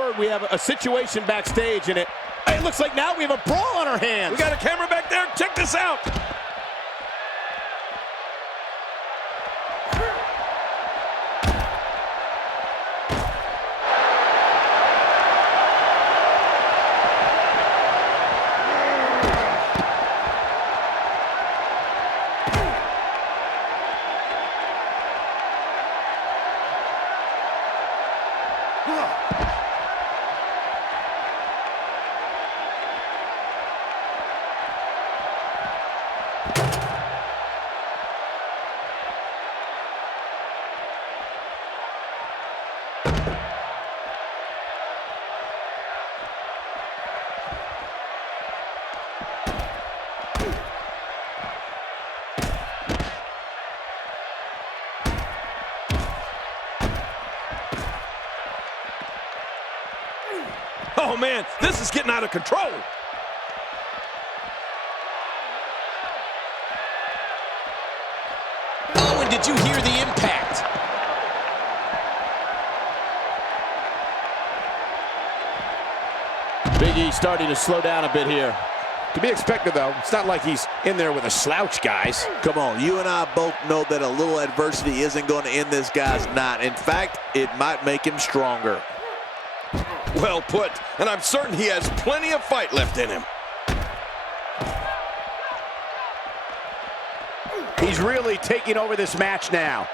word, we have a situation backstage, and it looks like now we have a brawl on our hands. We got a camera back there. Check this out. Oh, man, this is getting out of control. Oh, and did you hear the impact? Big E starting to slow down a bit here. To be expected, though. It's not like he's in there with a slouch, guys. Come on, you and I both know that a little adversity isn't going to end this guy's knot. In fact, it might make him stronger. Well put, and I'm certain he has plenty of fight left in him. He's really taking over this match now.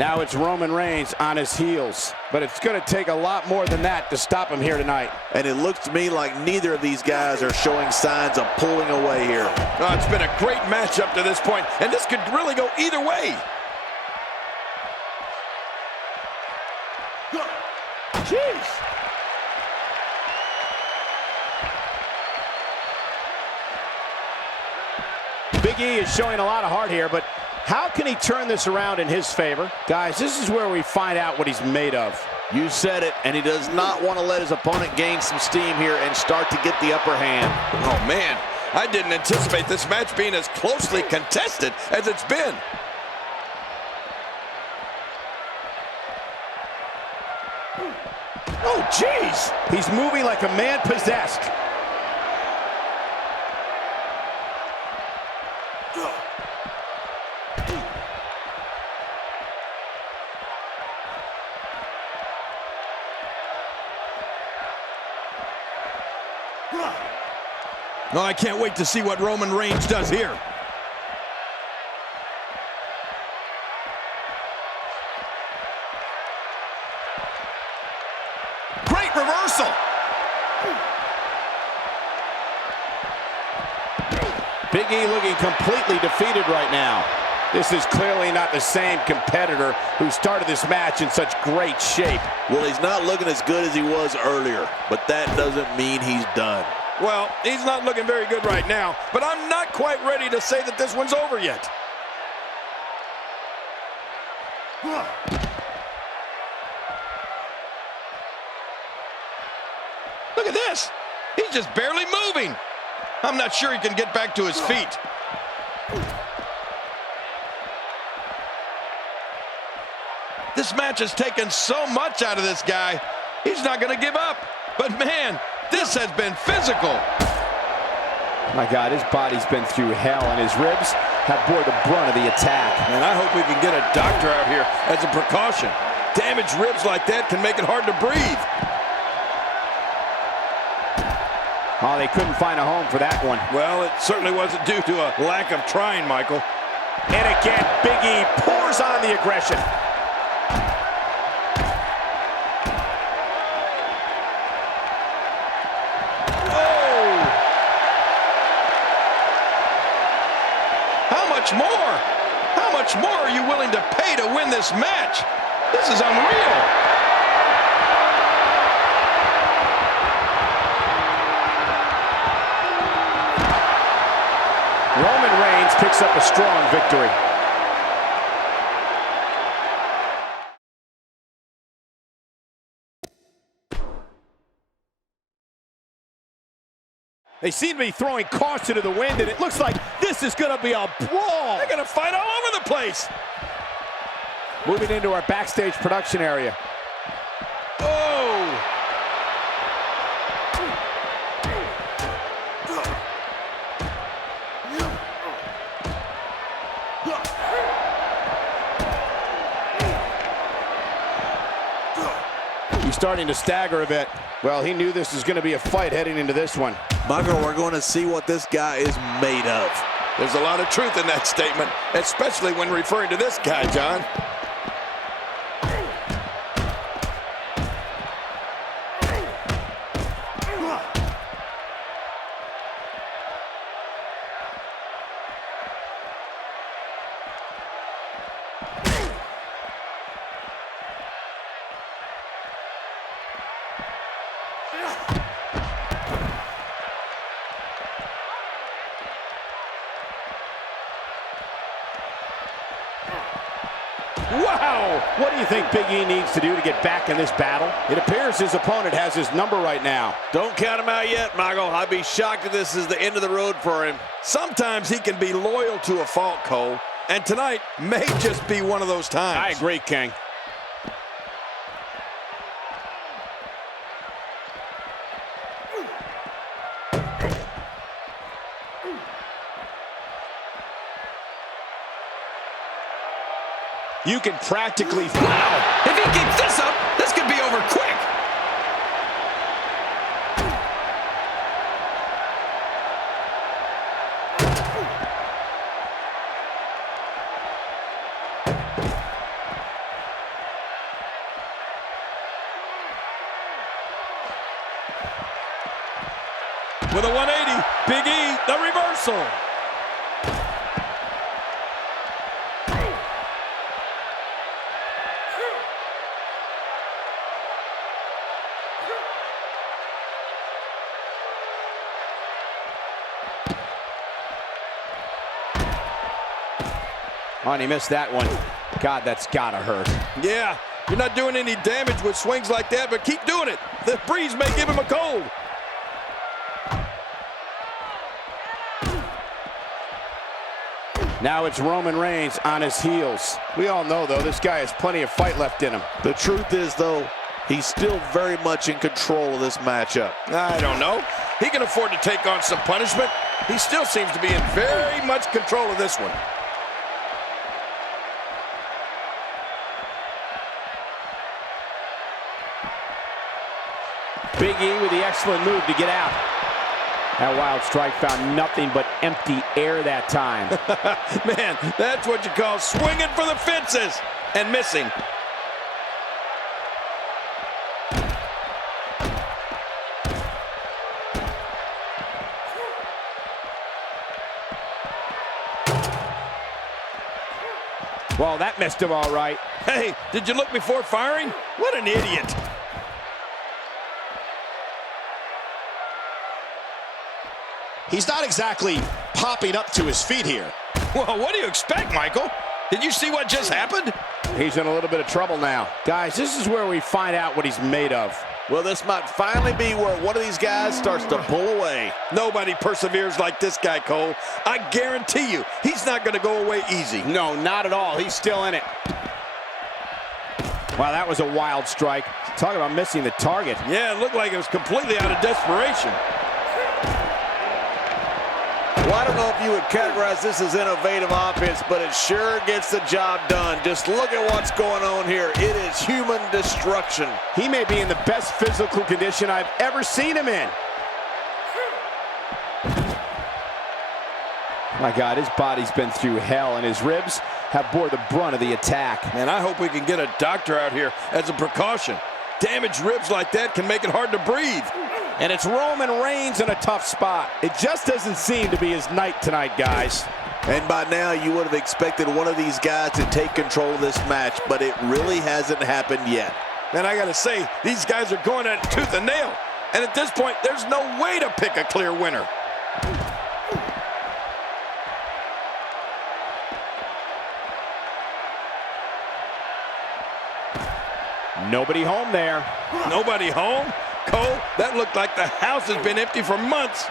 Now it's Roman Reigns on his heels. But it's going to take a lot more than that to stop him here tonight. And it looks to me like neither of these guys are showing signs of pulling away here. Oh, it's been a great match up to this point, and this could really go either way. Jeez. Big E is showing a lot of heart here, but how can he turn this around in his favor? Guys, this is where we find out what he's made of. You said it, and he does not want to let his opponent gain some steam here and start to get the upper hand. Oh, man, I didn't anticipate this match being as closely contested as it's been. Oh, jeez. He's moving like a man possessed. No, I can't wait to see what Roman Reigns does here. Great reversal. Big E looking completely defeated right now. This is clearly not the same competitor who started this match in such great shape. Well, he's not looking as good as he was earlier, but that doesn't mean he's done. Well, he's not looking very good right now, but I'm not quite ready to say that this one's over yet. Look at this. He's just barely moving. I'm not sure he can get back to his feet. This match has taken so much out of this guy. He's not going to give up. But, man, this has been physical. My God, his body's been through hell, and his ribs have bore the brunt of the attack. And I hope we can get a doctor out here as a precaution. Damaged ribs like that can make it hard to breathe. Oh, they couldn't find a home for that one. Well, it certainly wasn't due to a lack of trying, Michael. And again, Big E pours on the aggression. More? How much more are you willing to pay to win this match? This is unreal. Roman Reigns picks up a strong victory. They seem to be throwing caution to the wind, and it looks like this is going to be a brawl. They're going to fight all over the place. Moving into our backstage production area. Oh! starting to stagger a bit. Well, he knew this was going to be a fight heading into this one. Michael, we're going to see what this guy is made of. There's a lot of truth in that statement, especially when referring to this guy, John. Wow! What do you think Big E needs to do to get back in this battle? It appears his opponent has his number right now. Don't count him out yet, Michael. I'd be shocked if this is the end of the road for him. Sometimes he can be loyal to a fault, Cole, and tonight may just be one of those times. I agree, King. You can practically... Wow! If he keeps this up, this could be over quick. With a 180, Big E, the reversal. Oh, and he missed that one. God, that's gotta hurt. Yeah, you're not doing any damage with swings like that, but keep doing it. The breeze may give him a cold. Now it's Roman Reigns on his heels. We all know, though, this guy has plenty of fight left in him. The truth is, though, he's still very much in control of this matchup. I don't know. He can afford to take on some punishment. He still seems to be in very much control of this one. Big E with the excellent move to get out. That wild strike found nothing but empty air that time. Man, that's what you call swinging for the fences and missing. Well, that missed him all right. Hey, did you look before firing? What an idiot. He's not exactly popping up to his feet here. Well, what do you expect, Michael? Did you see what just happened? He's in a little bit of trouble now. Guys, this is where we find out what he's made of. Well, this might finally be where one of these guys starts to pull away. Nobody perseveres like this guy, Cole. I guarantee you, he's not going to go away easy. No, not at all. He's still in it. Wow, that was a wild strike. Talk about missing the target. Yeah, it looked like it was completely out of desperation. Well, I don't know if you would categorize this as innovative offense, but it sure gets the job done. Just look at what's going on here. It is human destruction. He may be in the best physical condition I've ever seen him in. My God, his body's been through hell, and his ribs have bore the brunt of the attack. Man, I hope we can get a doctor out here as a precaution. Damaged ribs like that can make it hard to breathe. And it's Roman Reigns in a tough spot. It just doesn't seem to be his night tonight, guys. And by now, you would have expected one of these guys to take control of this match, but it really hasn't happened yet. And I gotta say, these guys are going at it tooth and nail. And at this point, there's no way to pick a clear winner. Nobody home there. Nobody home? Cole, that looked like the house has been empty for months.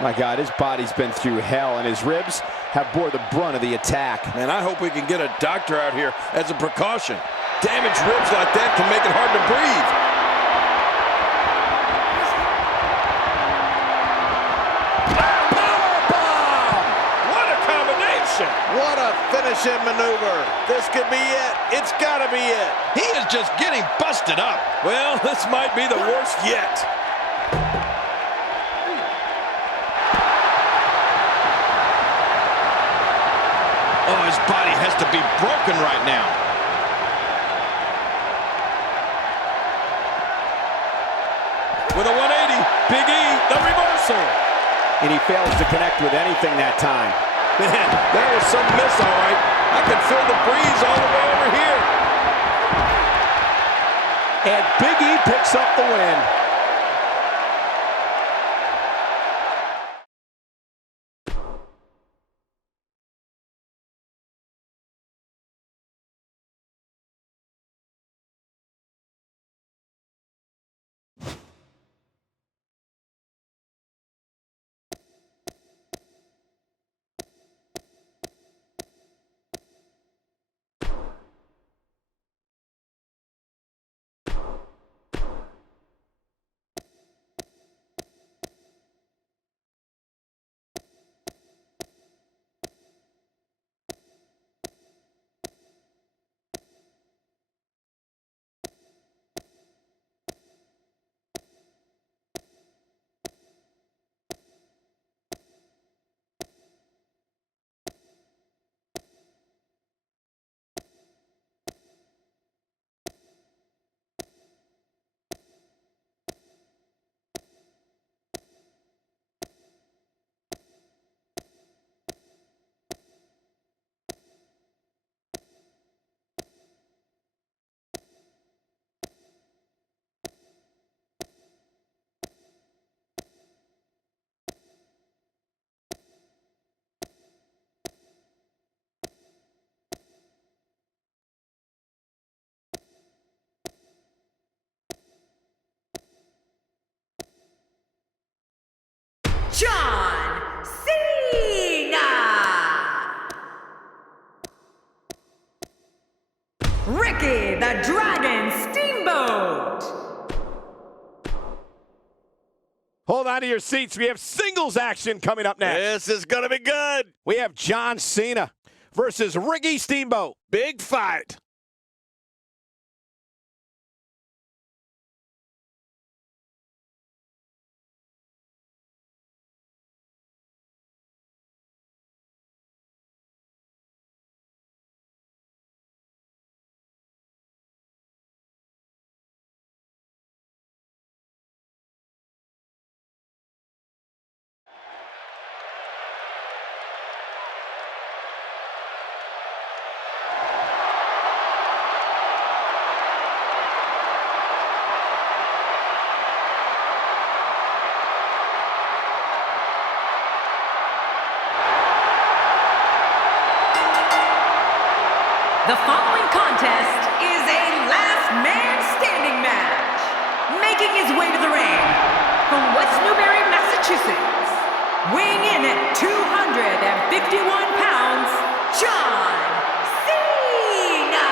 My God, his body's been through hell, and his ribs have bore the brunt of the attack. Man, I hope we can get a doctor out here as a precaution. Damaged ribs like that can make it hard to breathe. a finishing maneuver. This could be it. It's got to be it. He is just getting busted up. Well, this might be the worst yet. Oh, his body has to be broken right now. With a 180, Big E, the reversal. And he fails to connect with anything that time. Man, that was some miss, all right. I can feel the breeze all the way over here. And Big E picks up the win. John Cena! Ricky the Dragon Steamboat! Hold on to your seats. We have singles action coming up next. This is going to be good. We have John Cena versus Ricky Steamboat. Big fight. The following contest is a last man standing match. Making his way to the ring from West Newbury, Massachusetts, weighing in at 251 pounds, John Cena.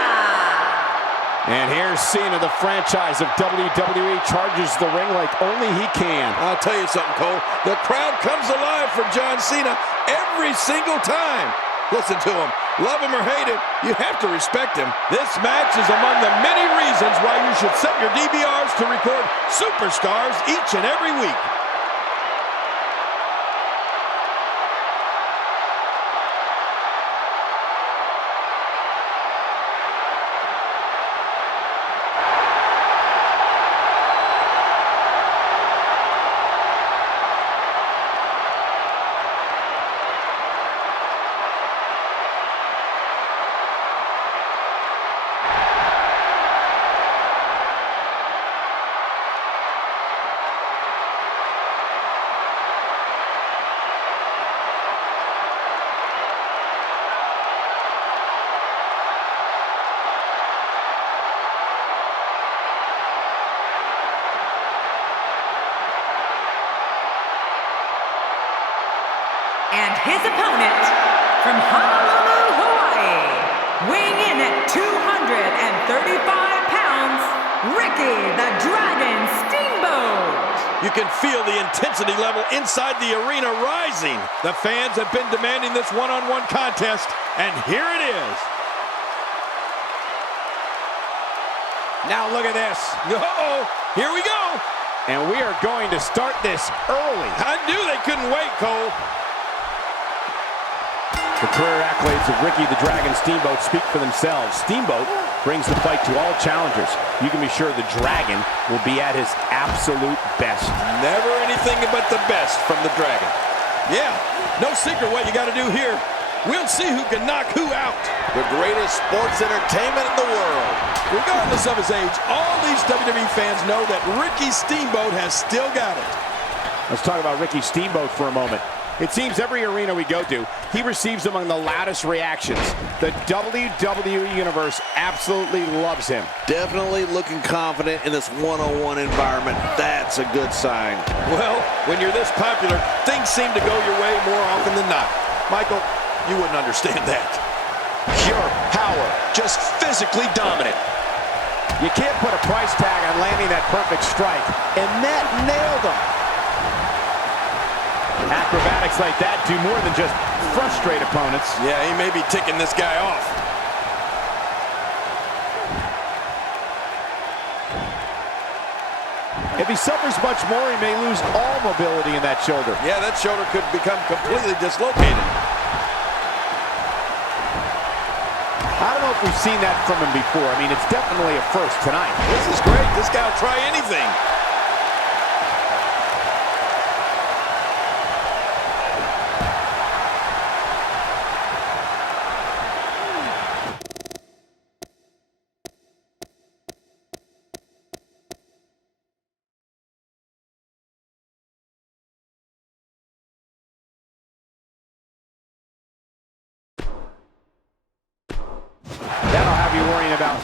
And here's Cena, the franchise of WWE, charges the ring like only he can. I'll tell you something, Cole. The crowd comes alive for John Cena every single time. Listen to him. Love him or hate him, you have to respect him. This match is among the many reasons why you should set your DVRs to record superstars each and every week. And his opponent from Honolulu, Hawaii, weighing in at 235 pounds, Ricky the Dragon Steamboat. You can feel the intensity level inside the arena rising. The fans have been demanding this one-on-one contest, and here it is. Now look at this. Uh-oh, here we go. And we are going to start this early. I knew they couldn't wait, Cole. The career accolades of Ricky the Dragon Steamboat speak for themselves. Steamboat brings the fight to all challengers. You can be sure the Dragon will be at his absolute best. Never anything but the best from the Dragon. Yeah, no secret what you got to do here. We'll see who can knock who out. The greatest sports entertainment in the world. Regardless of his age, all these WWE fans know that Ricky Steamboat has still got it. Let's talk about Ricky Steamboat for a moment. It seems every arena we go to, he receives among the loudest reactions. The WWE Universe absolutely loves him. Definitely looking confident in this one-on-one environment. That's a good sign. Well, when you're this popular, things seem to go your way more often than not. Michael, you wouldn't understand that. Pure power, just physically dominant. You can't put a price tag on landing that perfect strike, and that nailed him. Acrobatics like that do more than just frustrate opponents. Yeah, he may be ticking this guy off. If he suffers much more, he may lose all mobility in that shoulder. Yeah, that shoulder could become completely dislocated. I don't know if we've seen that from him before. I mean, it's definitely a first tonight. This is great. This guy will try anything. That'll have you worrying about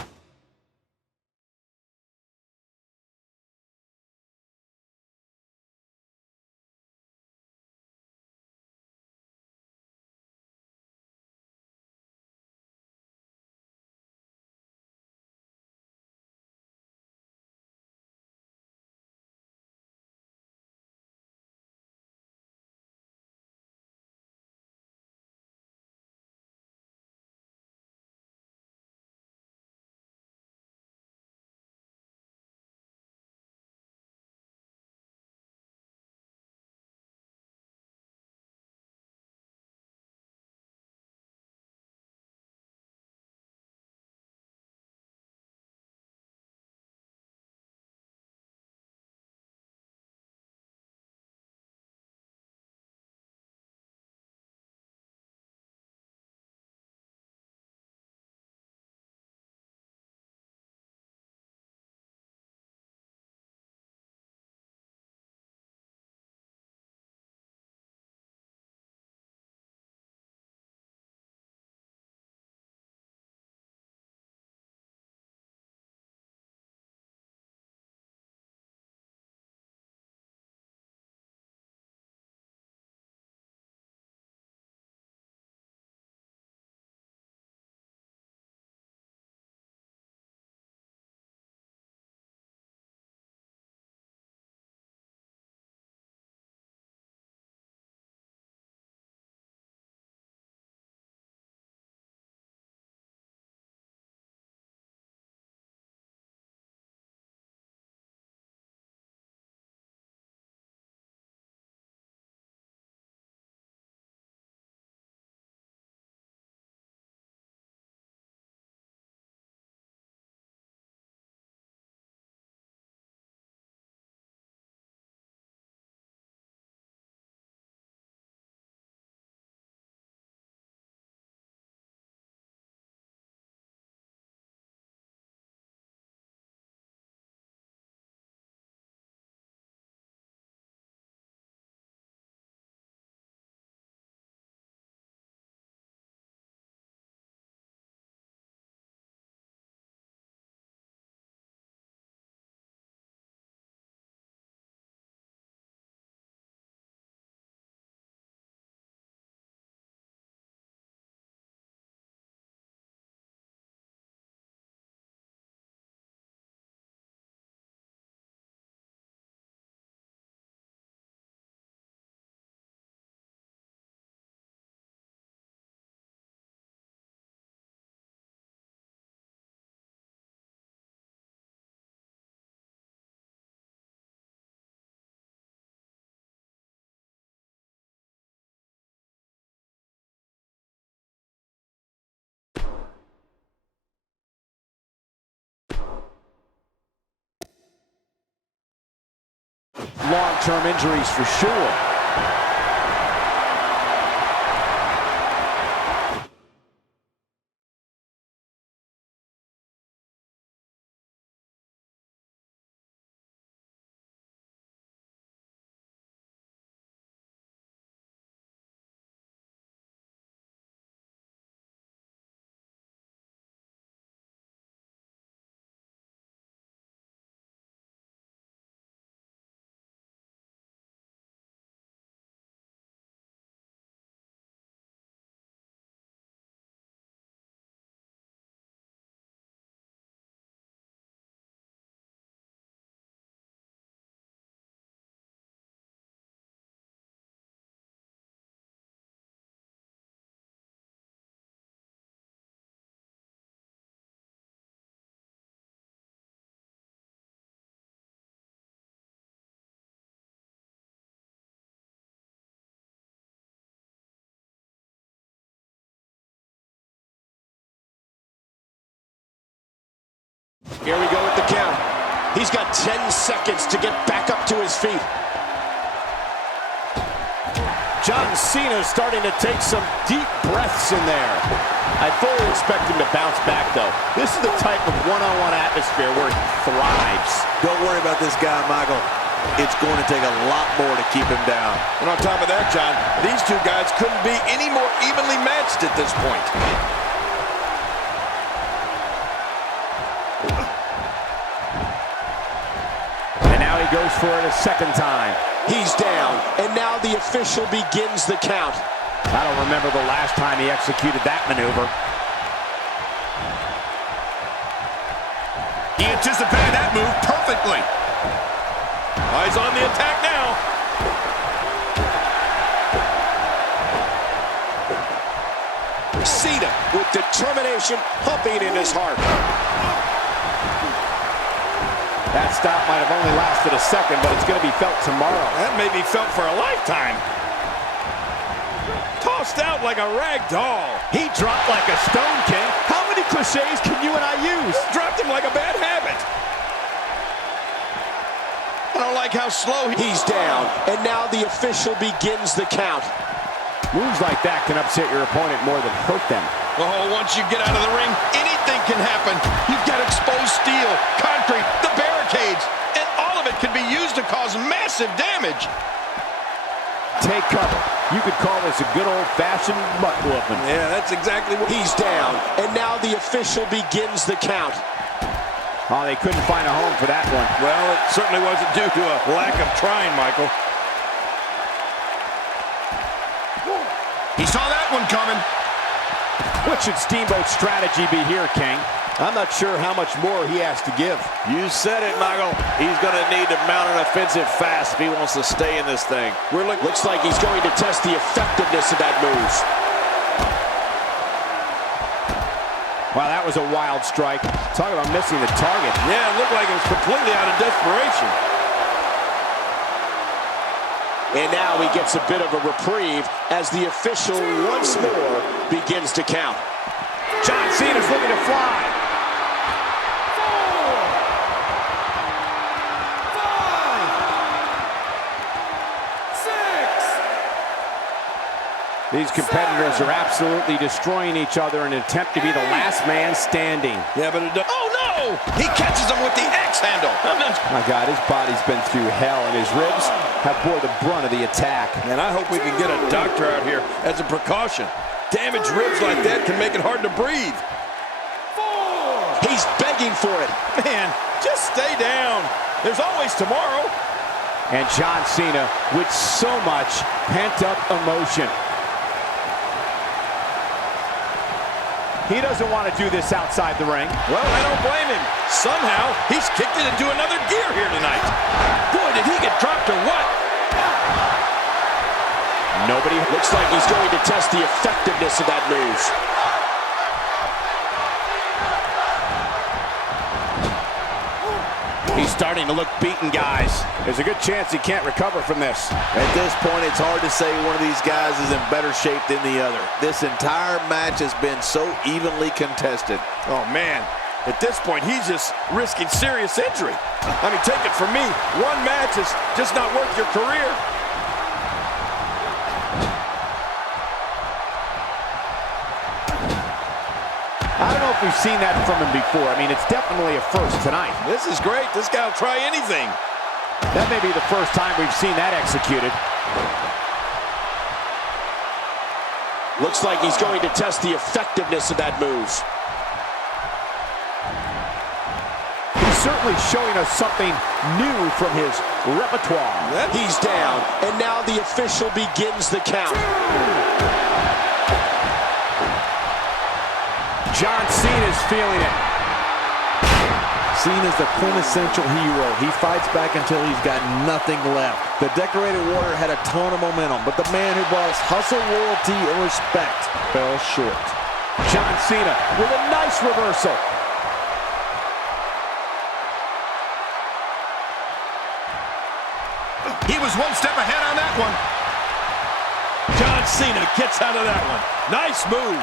long-term injuries for sure. Here we go with the count. He's got 10 seconds to get back up to his feet. John Cena starting to take some deep breaths in there. I fully expect him to bounce back, though. This is the type of one-on-one atmosphere where he thrives. Don't worry about this guy, Michael. It's going to take a lot more to keep him down. And on top of that, John, these two guys couldn't be any more evenly matched at this point. And now he goes for it a second time. He's down, and now the official begins the count. I don't remember the last time he executed that maneuver. He anticipated that move perfectly. Eyes on the attack now. Cena with determination pumping in his heart. That stop might have only lasted a second, but it's going to be felt tomorrow. That may be felt for a lifetime. Tossed out like a rag doll. He dropped like a stone, King. How many cliches can you and I use? Dropped him like a bad habit. I don't like how slow He's down, and now the official begins the count. Moves like that can upset your opponent more than hurt them. Oh, once you get out of the ring, anything can happen. You've got exposed steel, concrete, the barricades, and all of it can be used to cause massive damage. Take cover. You could call this a good old-fashioned butt whooping. Yeah, that's exactly what... He's down, and now the official begins the count. Oh, they couldn't find a home for that one. Well, it certainly wasn't due to a lack of trying, Michael. He saw that one coming. What should Steamboat's strategy be here, King? I'm not sure how much more he has to give. You said it, Michael. He's going to need to mount an offensive fast if he wants to stay in this thing. Looks like he's going to test the effectiveness of that move. Wow, that was a wild strike. Talk about missing the target. Yeah, it looked like it was completely out of desperation. And now he gets a bit of a reprieve as the official once more begins to count. John Cena's looking to fly. 4, 5, 6. These competitors are absolutely destroying each other in an attempt to be the last man standing. Yeah, but it does... Oh, no! He catches him with the X handle. My God, his body's been through hell, and his ribs have bore the brunt of the attack. And I hope we can get a doctor out here as a precaution. Damaged ribs like that can make it hard to breathe. 4. He's begging for it. Man, just stay down. There's always tomorrow. And John Cena with so much pent-up emotion. He doesn't want to do this outside the ring. Well, I don't blame him. Somehow, he's kicked it into another gear here tonight. Boy, did he get dropped or what? Nobody. Looks like he's going to test the effectiveness of that move. He's starting to look beaten, guys. There's a good chance he can't recover from this. At this point, it's hard to say one of these guys is in better shape than the other. This entire match has been so evenly contested. Oh, man. At this point, he's just risking serious injury. I mean, take it from me, one match is just not worth your career. I don't know if we've seen that from him before. I mean, it's definitely a first tonight. This is great. This guy will try anything. That may be the first time we've seen that executed. Looks like he's going to test the effectiveness of that move. He's certainly showing us something new from his repertoire. He's down, and now the official begins the count. John Cena's feeling it. Cena's the quintessential hero. He fights back until he's got nothing left. The decorated warrior had a ton of momentum, but the man who brought us hustle, loyalty, and respect fell short. John Cena with a nice reversal. He was one step ahead on that one. John Cena gets out of that one. Nice move.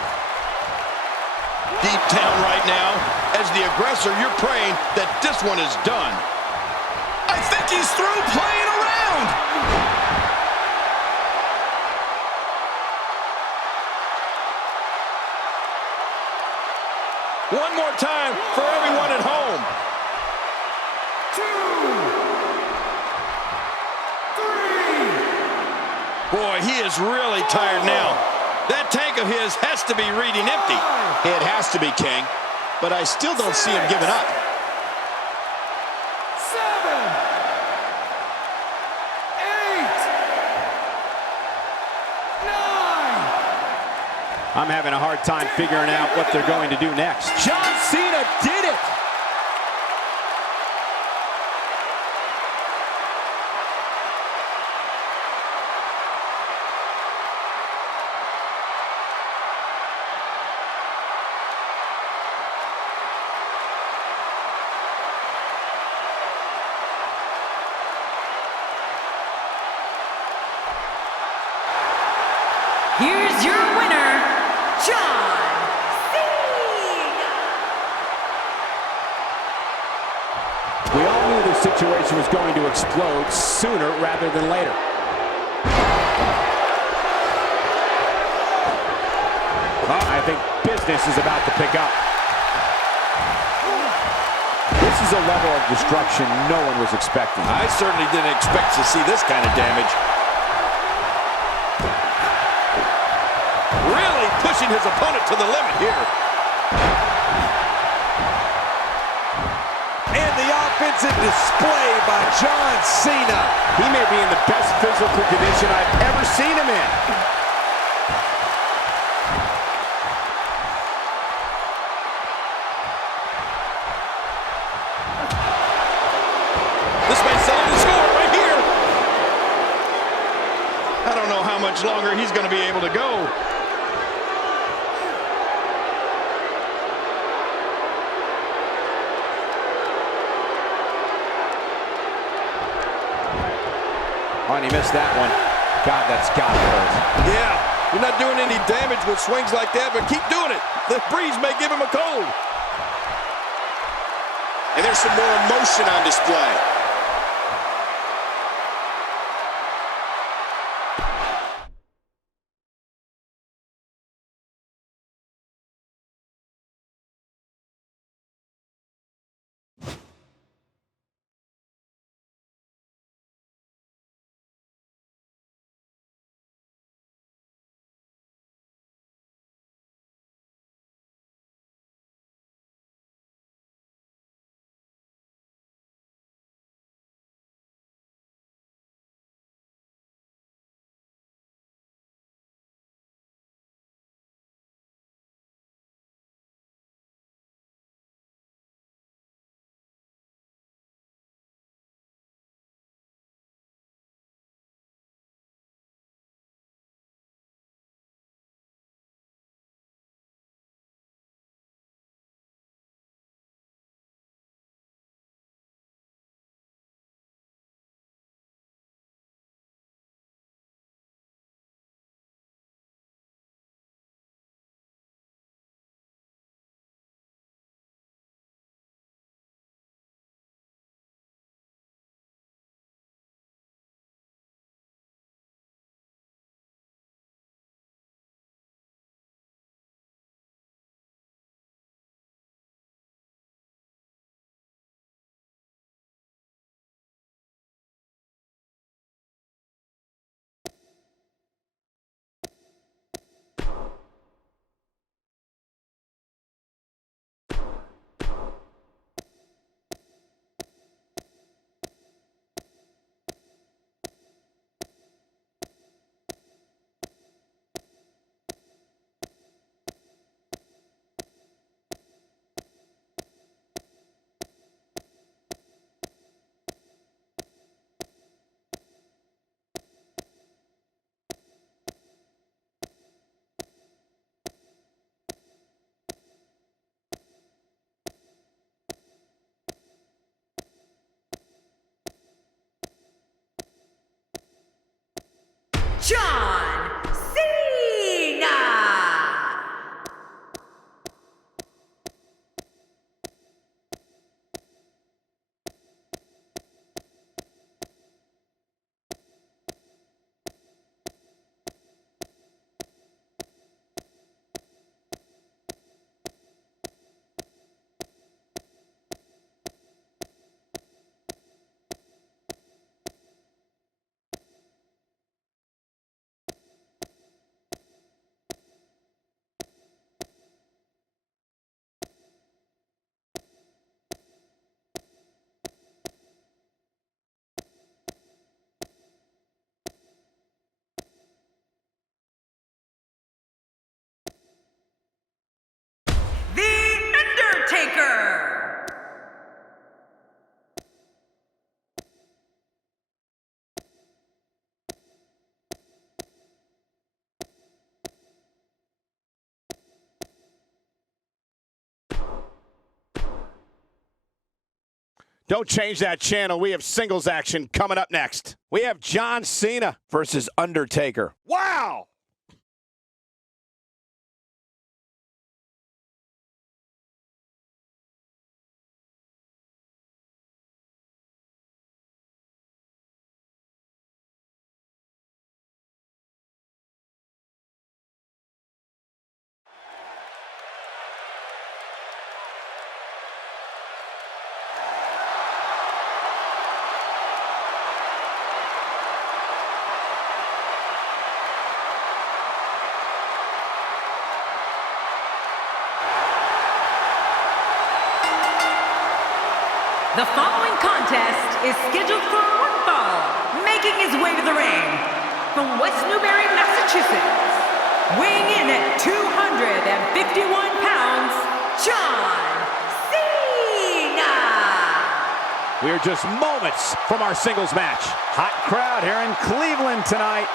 Deep down right now, as the aggressor, you're praying that this one is done. I think he's through playing around. One more time for everyone at home. 2, 3. Boy, he is really tired now. That tank of his has to be reading empty. It has to be, King, but I still don't see him giving up. 7, 8, 9. I'm having a hard time figuring out what they're going to do next. John Cena did it! Here's your winner, John Cena. We all knew this situation was going to explode sooner rather than later. I think business is about to pick up. This is a level of destruction no one was expecting. I certainly didn't expect to see this kind of damage. Really pushing his opponent to the limit here. And the offensive display by John Cena. He may be in the best physical condition I've ever seen him in. This may settle the score right here. I don't know how much longer he's going to be able to go. Oh, and he missed that one. God, that's gotta hurt. Yeah, you're not doing any damage with swings like that, but keep doing it. The breeze may give him a cold. And there's some more emotion on display. Don't change that channel. We have singles action coming up next. We have John Cena versus Undertaker. Wow! The following contest is scheduled for one fall, making his way to the ring from West Newbury, Massachusetts, weighing in at 251 pounds, John Cena. We are just moments from our singles match. Hot crowd here in Cleveland tonight.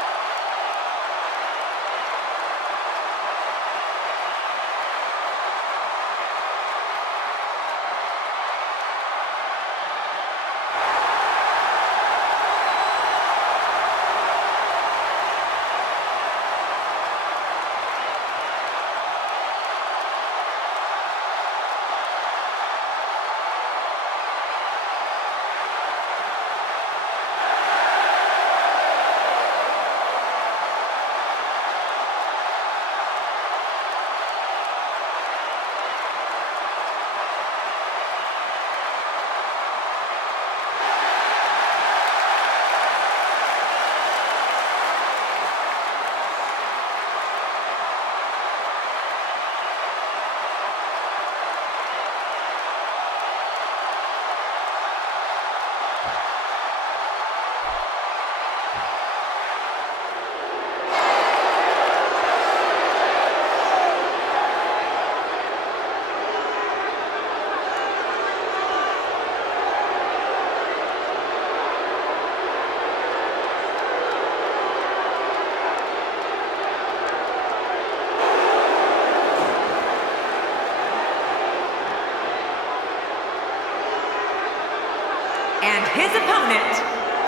And his opponent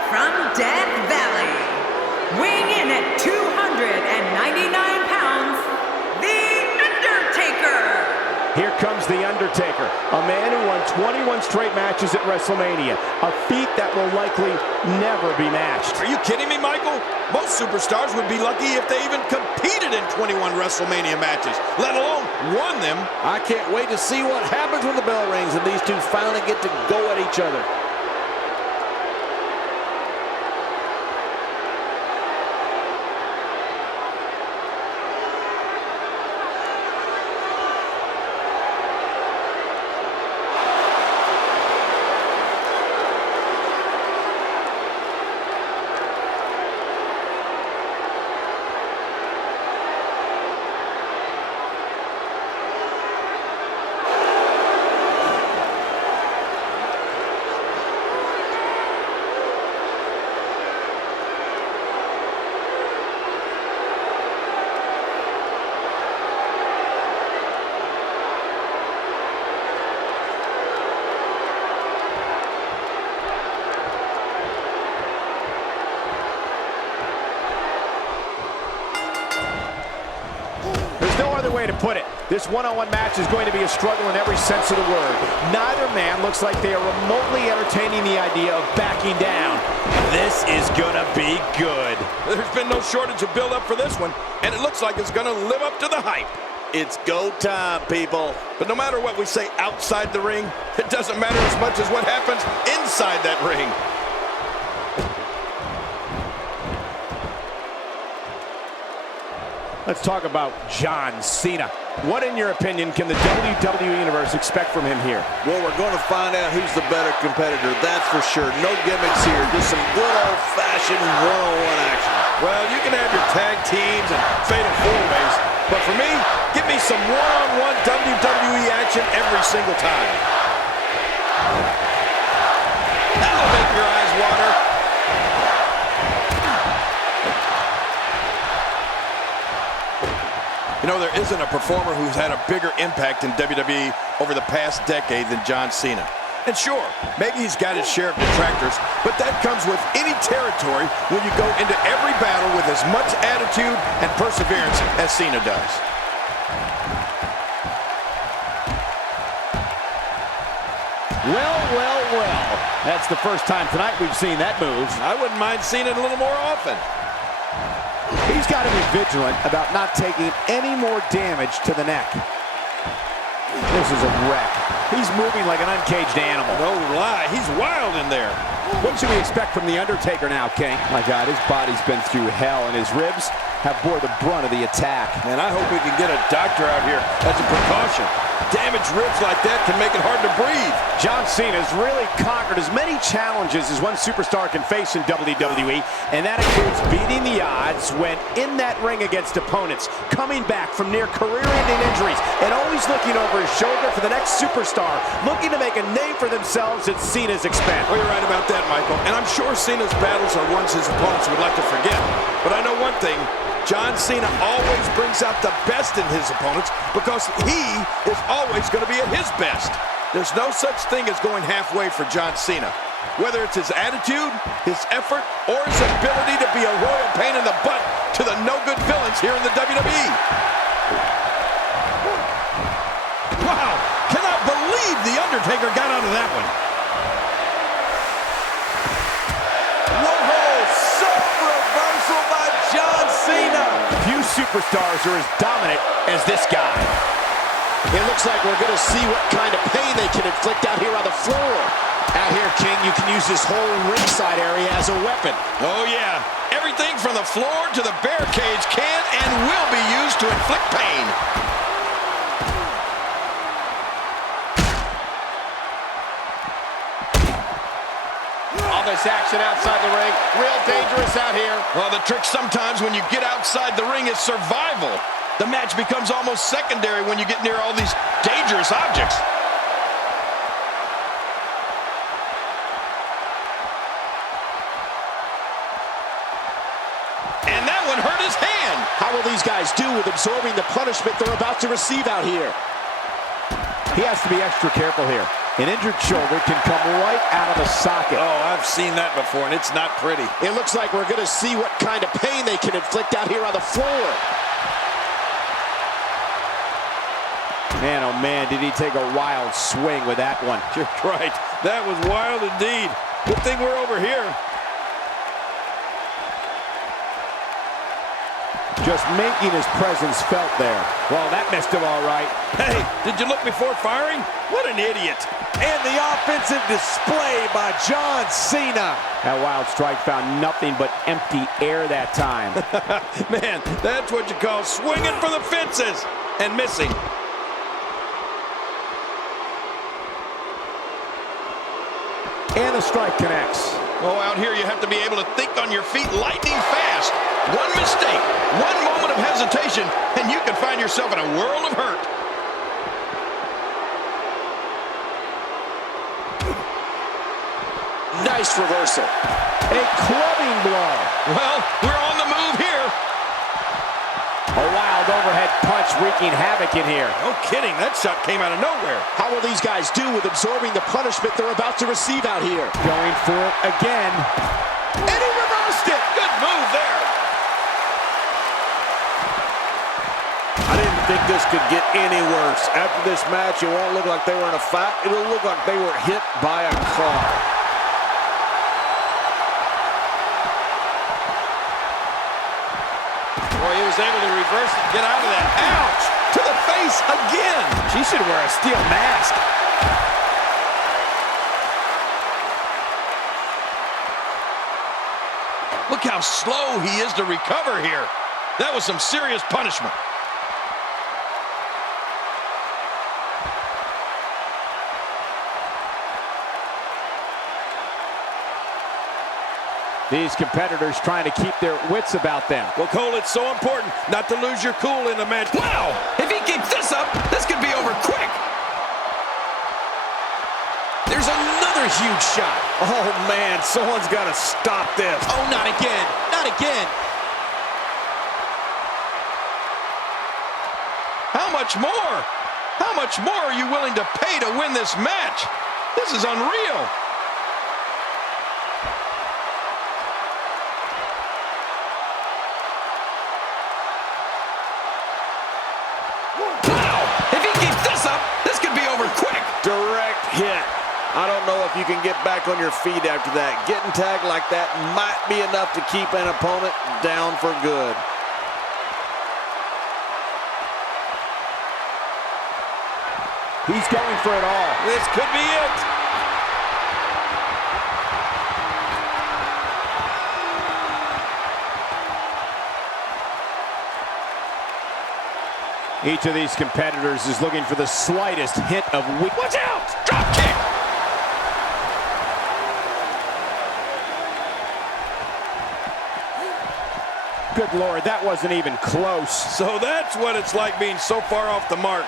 from Death Valley, weighing in at 299 pounds, The Undertaker. Here comes The Undertaker, a man who won 21 straight matches at WrestleMania, a feat that will likely never be matched. Are you kidding me, Michael? Most superstars would be lucky if they even competed in 21 WrestleMania matches, let alone won them. I can't wait to see what happens when the bell rings and these two finally get to go at each other. Way to put it. This one-on-one match is going to be a struggle in every sense of the word. Neither man looks like they are remotely entertaining the idea of backing down. This is gonna be good. There's been no shortage of build-up for this one, and it looks like it's gonna live up to the hype. It's go time, people. But no matter what we say outside the ring, it doesn't matter as much as what happens inside that ring. Let's talk about John Cena. What, in your opinion, can the WWE Universe expect from him here? Well, we're going to find out who's the better competitor, that's for sure. No gimmicks here, just some good old-fashioned one-on-one action. Well, you can have your tag teams and fatal four-ways, but for me, give me some one-on-one WWE action every single time. That'll make your eyes water. You know, there isn't a performer who's had a bigger impact in WWE over the past decade than John Cena. And sure, maybe he's got his share of detractors, but that comes with any territory when you go into every battle with as much attitude and perseverance as Cena does. Well, well, well. That's the first time tonight we've seen that move. I wouldn't mind seeing it a little more often. He's got to be vigilant about not taking any more damage to the neck. This is a wreck. He's moving like an uncaged animal. No lie, he's wild in there. What should we expect from The Undertaker now, King? My God, his body's been through hell, and his ribs have bore the brunt of the attack. Man, I hope we can get a doctor out here as a precaution. Damaged ribs like that can make it hard to breathe. John Cena's really conquered as many challenges as one superstar can face in WWE, and that includes beating the odds when in that ring against opponents, coming back from near career-ending injuries, and always looking over his shoulder for the next superstar, looking to make a name for themselves at Cena's expense. Well, you're right about that, Michael. And I'm sure Cena's battles are ones his opponents would like to forget. But I know one thing. John Cena always brings out the best in his opponents because he is always going to be at his best. There's no such thing as going halfway for John Cena. Whether it's his attitude, his effort, or his ability to be a royal pain in the butt to the no-good villains here in the WWE. Wow, cannot believe The Undertaker got out of that one. John Cena! Few superstars are as dominant as this guy. It looks like we're going to see what kind of pain they can inflict out here on the floor. Out here, King, you can use this whole ringside area as a weapon. Oh, yeah. Everything from the floor to the barricades can and will be used to inflict pain. All this action outside the ring, real dangerous out here. Well, the trick sometimes when you get outside the ring is survival. The match becomes almost secondary when you get near all these dangerous objects. And that one hurt his hand. How will these guys do with absorbing the punishment they're about to receive out here? He has to be extra careful here. An injured shoulder can come right out of the socket. Oh, I've seen that before, and it's not pretty. It looks like we're going to see what kind of pain they can inflict out here on the floor. Man, oh man, did he take a wild swing with that one. You're right. That was wild indeed. Good thing we're over here. Just making his presence felt there. Well, that missed him all right. Hey, did you look before firing? What an idiot. And the offensive display by John Cena. That wild strike found nothing but empty air that time. Man, that's what you call swinging for the fences and missing. And the strike connects. Oh, out here you have to be able to think on your feet lightning fast. One mistake, one moment of hesitation, and you can find yourself in a world of hurt. Nice reversal. A clubbing blow. Well, we're on the move here. A wild overhead punch wreaking havoc in here. No kidding, that shot came out of nowhere. How will these guys do with absorbing the punishment they're about to receive out here? Going for it again. And he reversed it. Good move there. I didn't think this could get any worse. After this match, it won't look like they were in a fight. It'll look like they were hit by a car. Boy, he was able to reverse it and get out of that. Ouch! To the face again! She should wear a steel mask. Look how slow he is to recover here. That was some serious punishment. These competitors trying to keep their wits about them. Well, Cole, it's so important not to lose your cool in the match. Wow! If he keeps this up, this could be over quick. There's another huge shot. Oh, man, someone's got to stop this. Oh, not again. Not again. How much more? How much more are you willing to pay to win this match? This is unreal. Wow! If he keeps this up, this could be over quick. Direct hit. I don't know if you can get back on your feet after that. Getting tagged like that might be enough to keep an opponent down for good. He's going for it all. This could be it. Each of these competitors is looking for the slightest hint of weakness. Watch out! Drop kick! Good Lord, that wasn't even close. So that's what it's like being so far off the mark.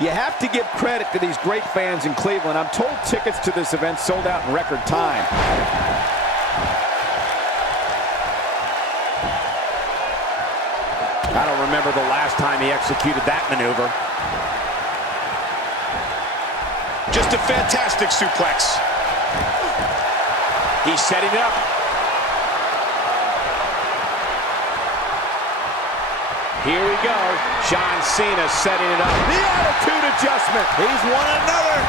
You have to give credit to these great fans in Cleveland. I'm told tickets to this event sold out in record time. I don't remember the last time he executed that maneuver. Just a fantastic suplex. He's setting it up. Here we go. John Cena setting it up. The attitude adjustment. He's won another.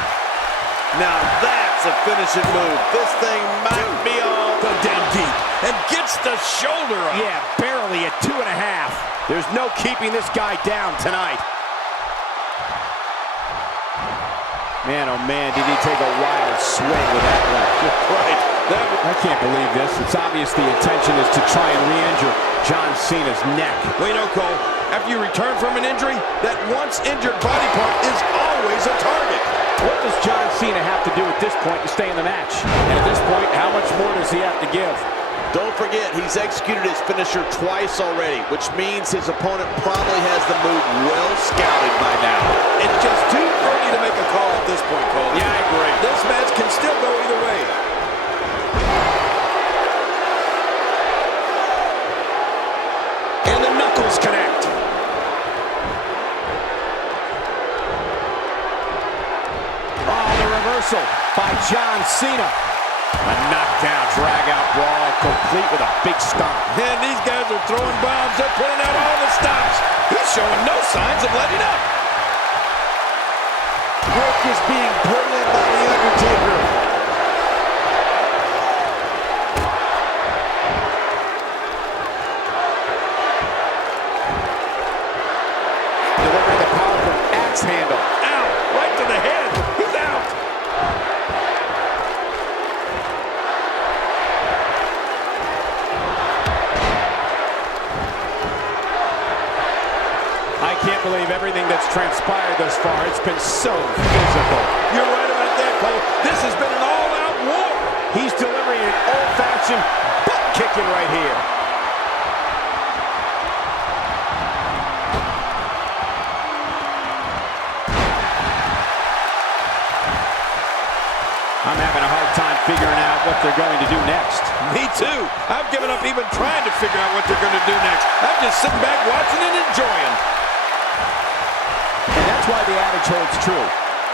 Now that's a finishing move. This thing might be on. Go down deep and gets the shoulder up. Yeah, barely at 2.5. There's no keeping this guy down tonight. Man, oh man, did he take a wild swing with that left. Right. I can't believe this. It's obvious the intention is to try and re-injure John Cena's neck. Well, you know, Cole, after you return from an injury, that once injured body part is always a target. What does John Cena have to do at this point to stay in the match? And at this point, how much more does he have to give? Don't forget, he's executed his finisher twice already, which means his opponent probably has the move well scouted by now. It's just too early to make a call at this point, Cole. Yeah, I agree. This match can still go either way. And the knuckles connect. Oh, the reversal by John Cena. A knockdown, drag-out brawl, complete with a big stomp. Man, these guys are throwing bombs. They're putting out all the stops. He's showing no signs of letting up. Work is being put in by The Undertaker. Delivering the powerful axe handle. Ow, right to the head. He's out. I can't believe everything that's transpired thus far. It's been so physical. You're right about that, Cole. This has been an all-out war. He's delivering an old-fashioned butt-kicking right here. I'm having a hard time figuring out what they're going to do next. Me too. I've given up even trying to figure out what they're going to do next. I'm just sitting back watching and enjoying. And that's why the adage holds true.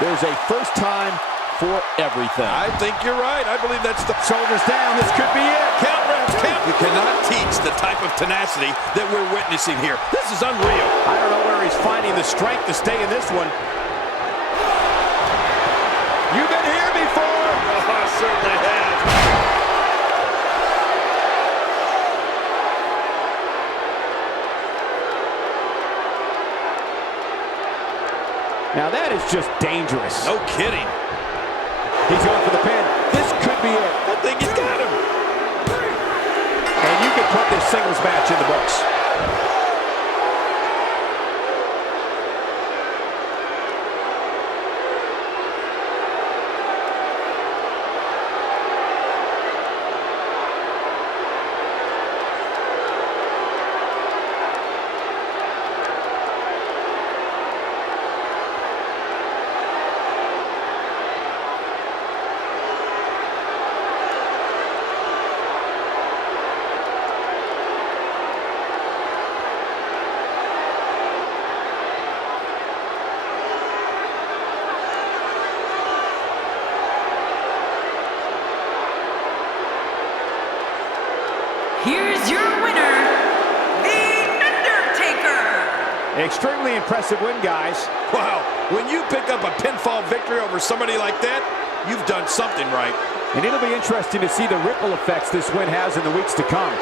There's a first time for everything. I think you're right. I believe that's the... Shoulders down. This could be it. Count, ref, count. You cannot teach the type of tenacity that we're witnessing here. This is unreal. I don't know where he's finding the strength to stay in this one. You've been here before. Oh, I certainly have. Now that is just dangerous. No kidding. He's going for the pin. This could be it. I think he's got him. And you can put this singles match in the books. Extremely impressive win, guys. Wow, when you pick up a pinfall victory over somebody like that, you've done something right. And it'll be interesting to see the ripple effects this win has in the weeks to come.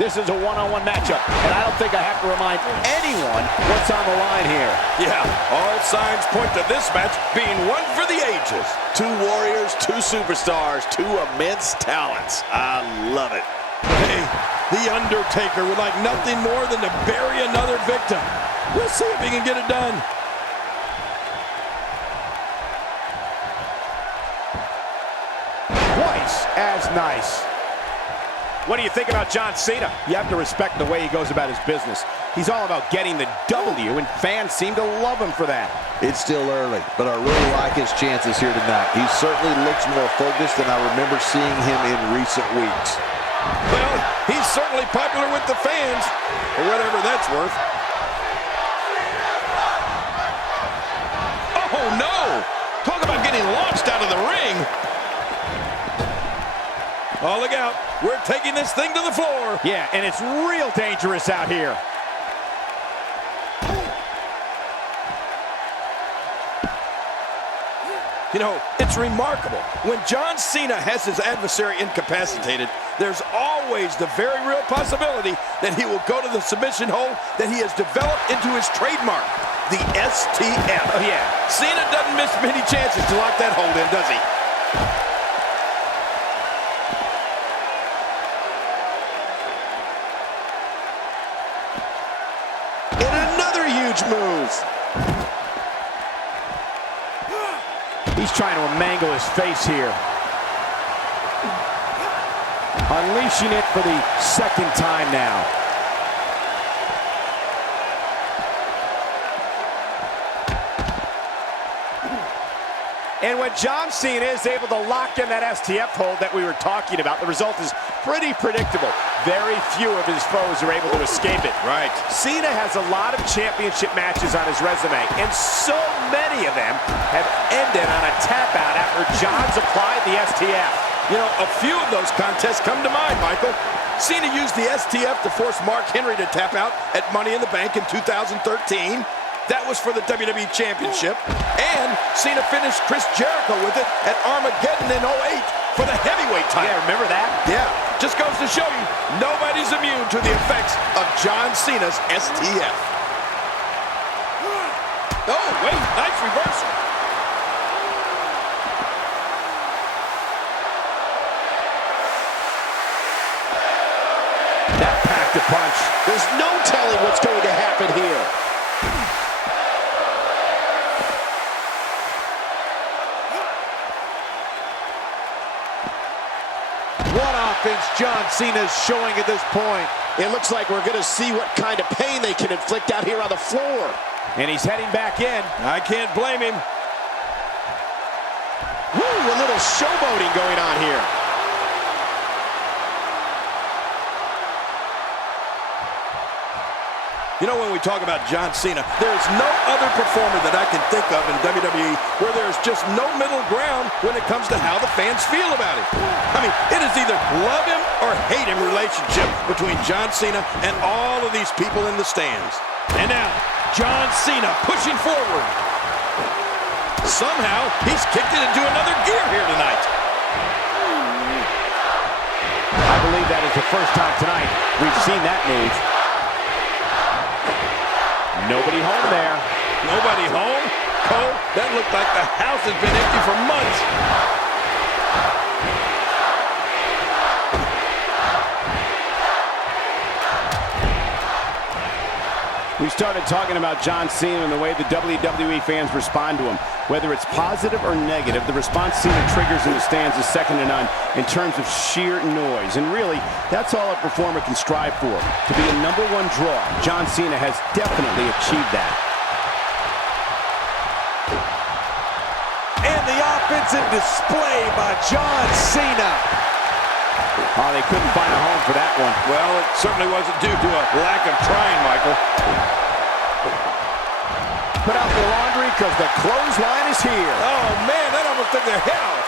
This is a one-on-one matchup, and I don't think I have to remind anyone what's on the line here. Yeah, all signs point to this match being one for the ages. Two warriors, two superstars, two immense talents. I love it. Hey, The Undertaker would like nothing more than to bury another victim. We'll see if he can get it done. Twice as nice. What do you think about John Cena? You have to respect the way he goes about his business. He's all about getting the W, and fans seem to love him for that. It's still early, but I really like his chances here tonight. He certainly looks more focused than I remember seeing him in recent weeks. Well, he's certainly popular with the fans, for whatever that's worth. Oh, no! Talk about getting launched out of the ring. Oh, look out. We're taking this thing to the floor. Yeah, and it's real dangerous out here. You know, it's remarkable. When John Cena has his adversary incapacitated, there's always the very real possibility that he will go to the submission hold that he has developed into his trademark, the STF. Oh, yeah. Cena doesn't miss many chances to lock that hold in, does he? Move. He's trying to mangle his face here. Unleashing it for the second time now. And when John Cena is able to lock in that STF hold that we were talking about, the result is pretty predictable. Very few of his foes are able to escape it. Right. Cena has a lot of championship matches on his resume, and so many of them have ended on a tap out after John's applied the STF. You know, a few of those contests come to mind, Michael. Cena used the STF to force Mark Henry to tap out at Money in the Bank in 2013. That was for the WWE Championship. And Cena finished Chris Jericho with it at Armageddon in 08 for the heavyweight title. Yeah, remember that? Yeah, just goes to show you, nobody's immune to the effects of John Cena's STF. Oh, wait, nice reversal. That packed a punch. There's no telling what's going to happen here. What offense John Cena's showing at this point. It looks like we're going to see what kind of pain they can inflict out here on the floor. And he's heading back in. I can't blame him. Woo, a little showboating going on here. You know, when we talk about John Cena, there's no other performer that I can think of in WWE where there's just no middle ground when it comes to how the fans feel about him. I mean, it is either love him or hate him relationship between John Cena and all of these people in the stands. And now, John Cena pushing forward. Somehow, he's kicked it into another gear here tonight. I believe that is the first time tonight we've seen that move. Nobody home there. Nobody home? Cole, that looked like the house has been empty for months. We started talking about John Cena and the way the WWE fans respond to him. Whether it's positive or negative, the response Cena triggers in the stands is second to none in terms of sheer noise. And really, that's all a performer can strive for. To be a #1 draw, John Cena has definitely achieved that. Offensive display by John Cena. Oh, they couldn't find a home for that one. Well, it certainly wasn't due to a lack of trying, Michael. Put out the laundry because the clothesline is here. Oh, man, that almost took their head off.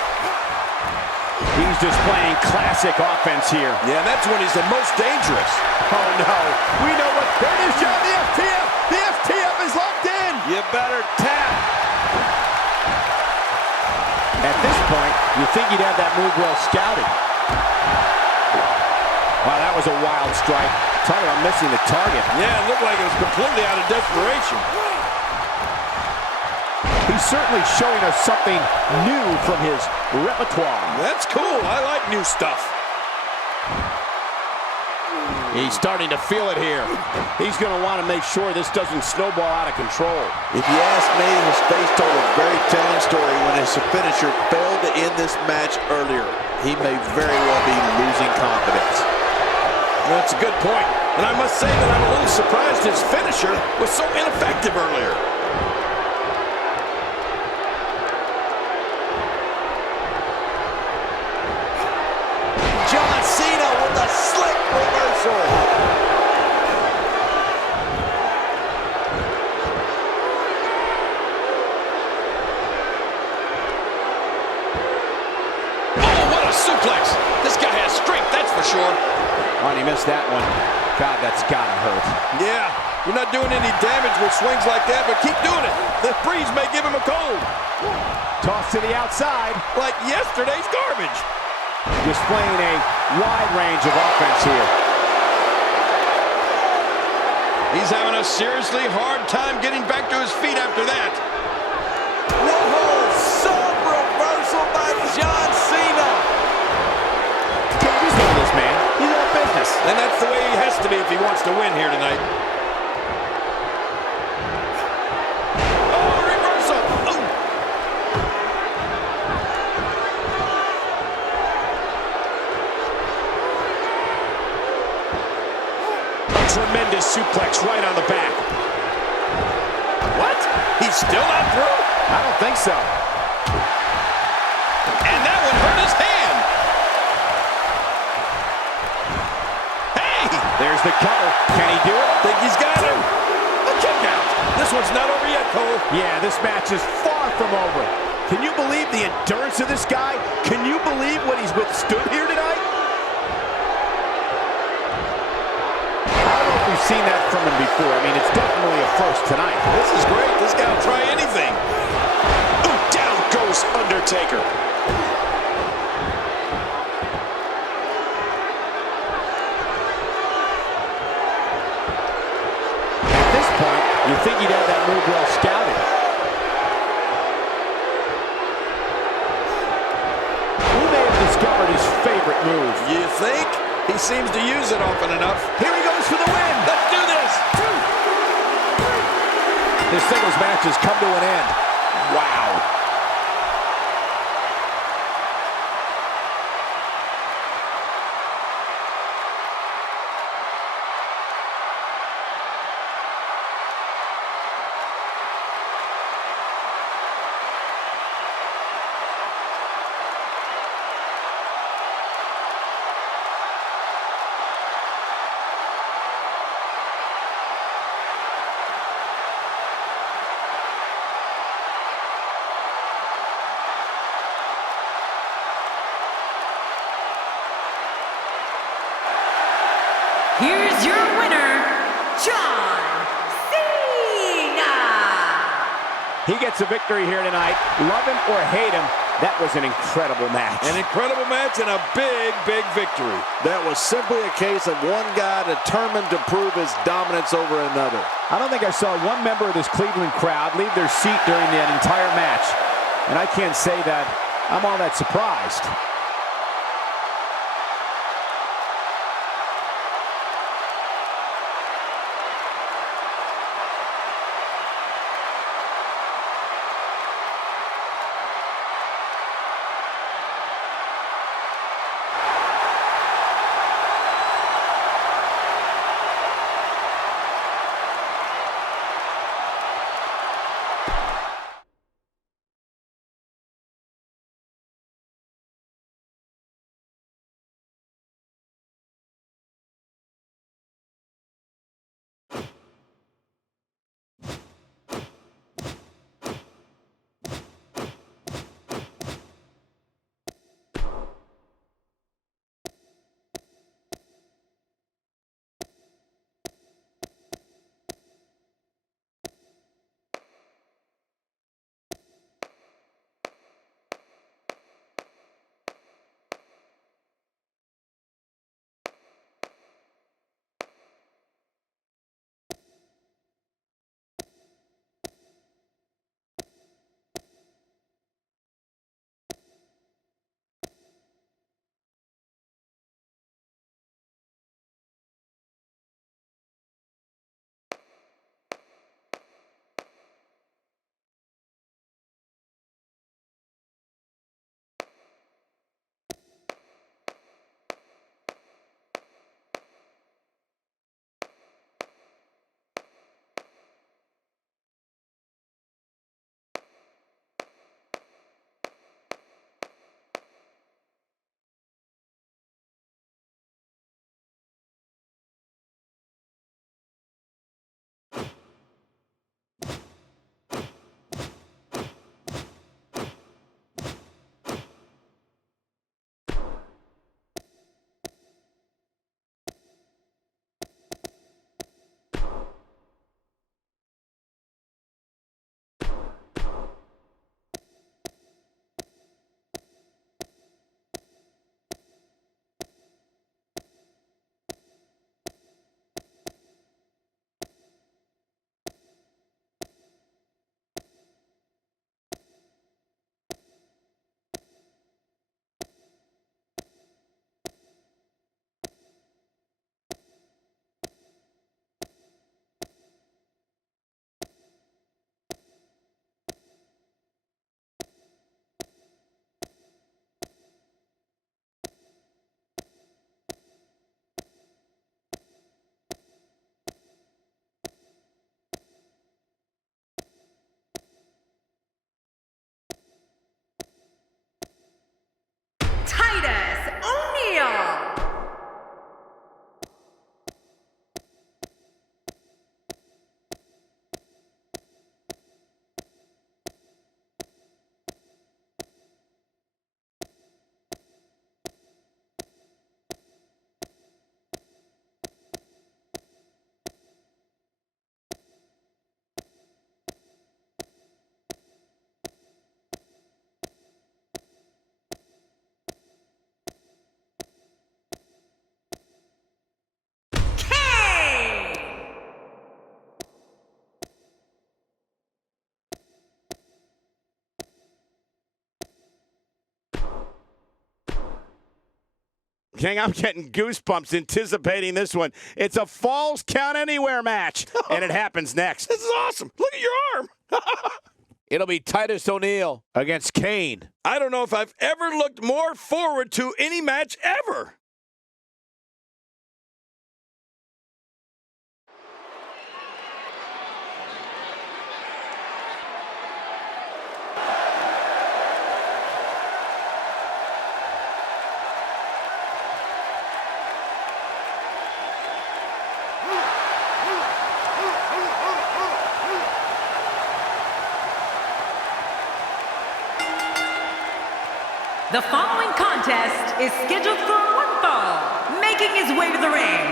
He's displaying classic offense here. Yeah, that's when he's the most dangerous. Oh, no. We know what. There it is, John, the FTF. The FTF is locked in. You better tap. At this point, you think he'd have that move well scouted. Wow, that was a wild strike. Talk about missing the target. Yeah, it looked like it was completely out of desperation. He's certainly showing us something new from his repertoire. That's cool. I like new stuff. He's starting to feel it here. He's going to want to make sure this doesn't snowball out of control. If you ask me, his face told a very telling story when his finisher failed to end this match earlier. He may very well be losing confidence. That's a good point. And I must say that I'm a little surprised his finisher was so ineffective earlier. John Cena with a slick reversal. Oh, what a suplex. This guy has strength, that's for sure. Oh, and he missed that one. God, that's gotta hurt. Yeah, you're not doing any damage with swings like that, but keep doing it. The breeze may give him a cold. Toss to the outside. Like yesterday's garbage. Displaying a wide range of offense here. He's having a seriously hard time getting back to his feet after that. Whoa, some reversal by John Cena. Can't do something to this man. He's all business. And that's the way he has to be if he wants to win here tonight. Oh, reversal. Oh. Tremendous suplex right on the back. What? He's still not through? I don't think so. And that one hurt his hand. Hey! There's the cover. Can he do it? Think he's got him. A kick out. This one's not over yet, Cole. Yeah, this match is far from over. Can you believe the endurance of this guy? Can you believe what he's withstood here tonight? We've seen that from him before. I mean, it's definitely a first tonight. This is great. This guy will try anything. Ooh, down goes Undertaker. At this point, you think he'd have that move well scouted. Who may have discovered his favorite move? You think? He seems to use it often enough. Here he goes for the win. Let's do this. This singles match has come to an end. Wow. Here's your winner, John Cena. He gets a victory here tonight. Love him or hate him, that was an incredible match. An incredible match and a big, big victory. That was simply a case of one guy determined to prove his dominance over another. I don't think I saw one member of this Cleveland crowd leave their seat during that entire match. And I can't say that I'm all that surprised. King, I'm getting goosebumps anticipating this one. It's a Falls Count Anywhere match, and it happens next. This is awesome. Look at your arm. It'll be Titus O'Neil against Kane. I don't know if I've ever looked more forward to any match ever. The following contest is scheduled for one fall, making his way to the ring.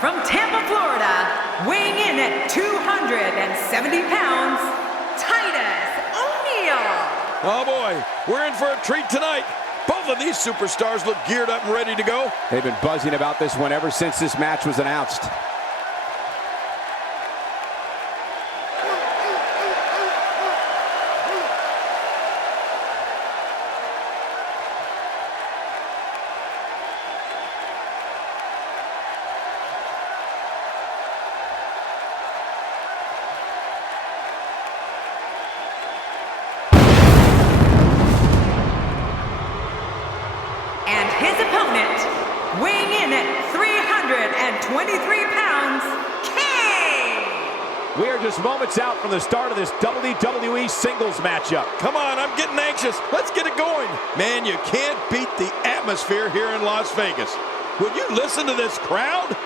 From Tampa, Florida, weighing in at 270 pounds, Titus O'Neil. Oh boy, we're in for a treat tonight. Both of these superstars look geared up and ready to go. They've been buzzing about this one ever since this match was announced. And his opponent, weighing in at 323 pounds, Kane. We are just moments out from the start of this WWE singles matchup. Come on, I'm getting anxious. Let's get it going. Man, you can't beat the atmosphere here in Las Vegas. Would you listen to this crowd?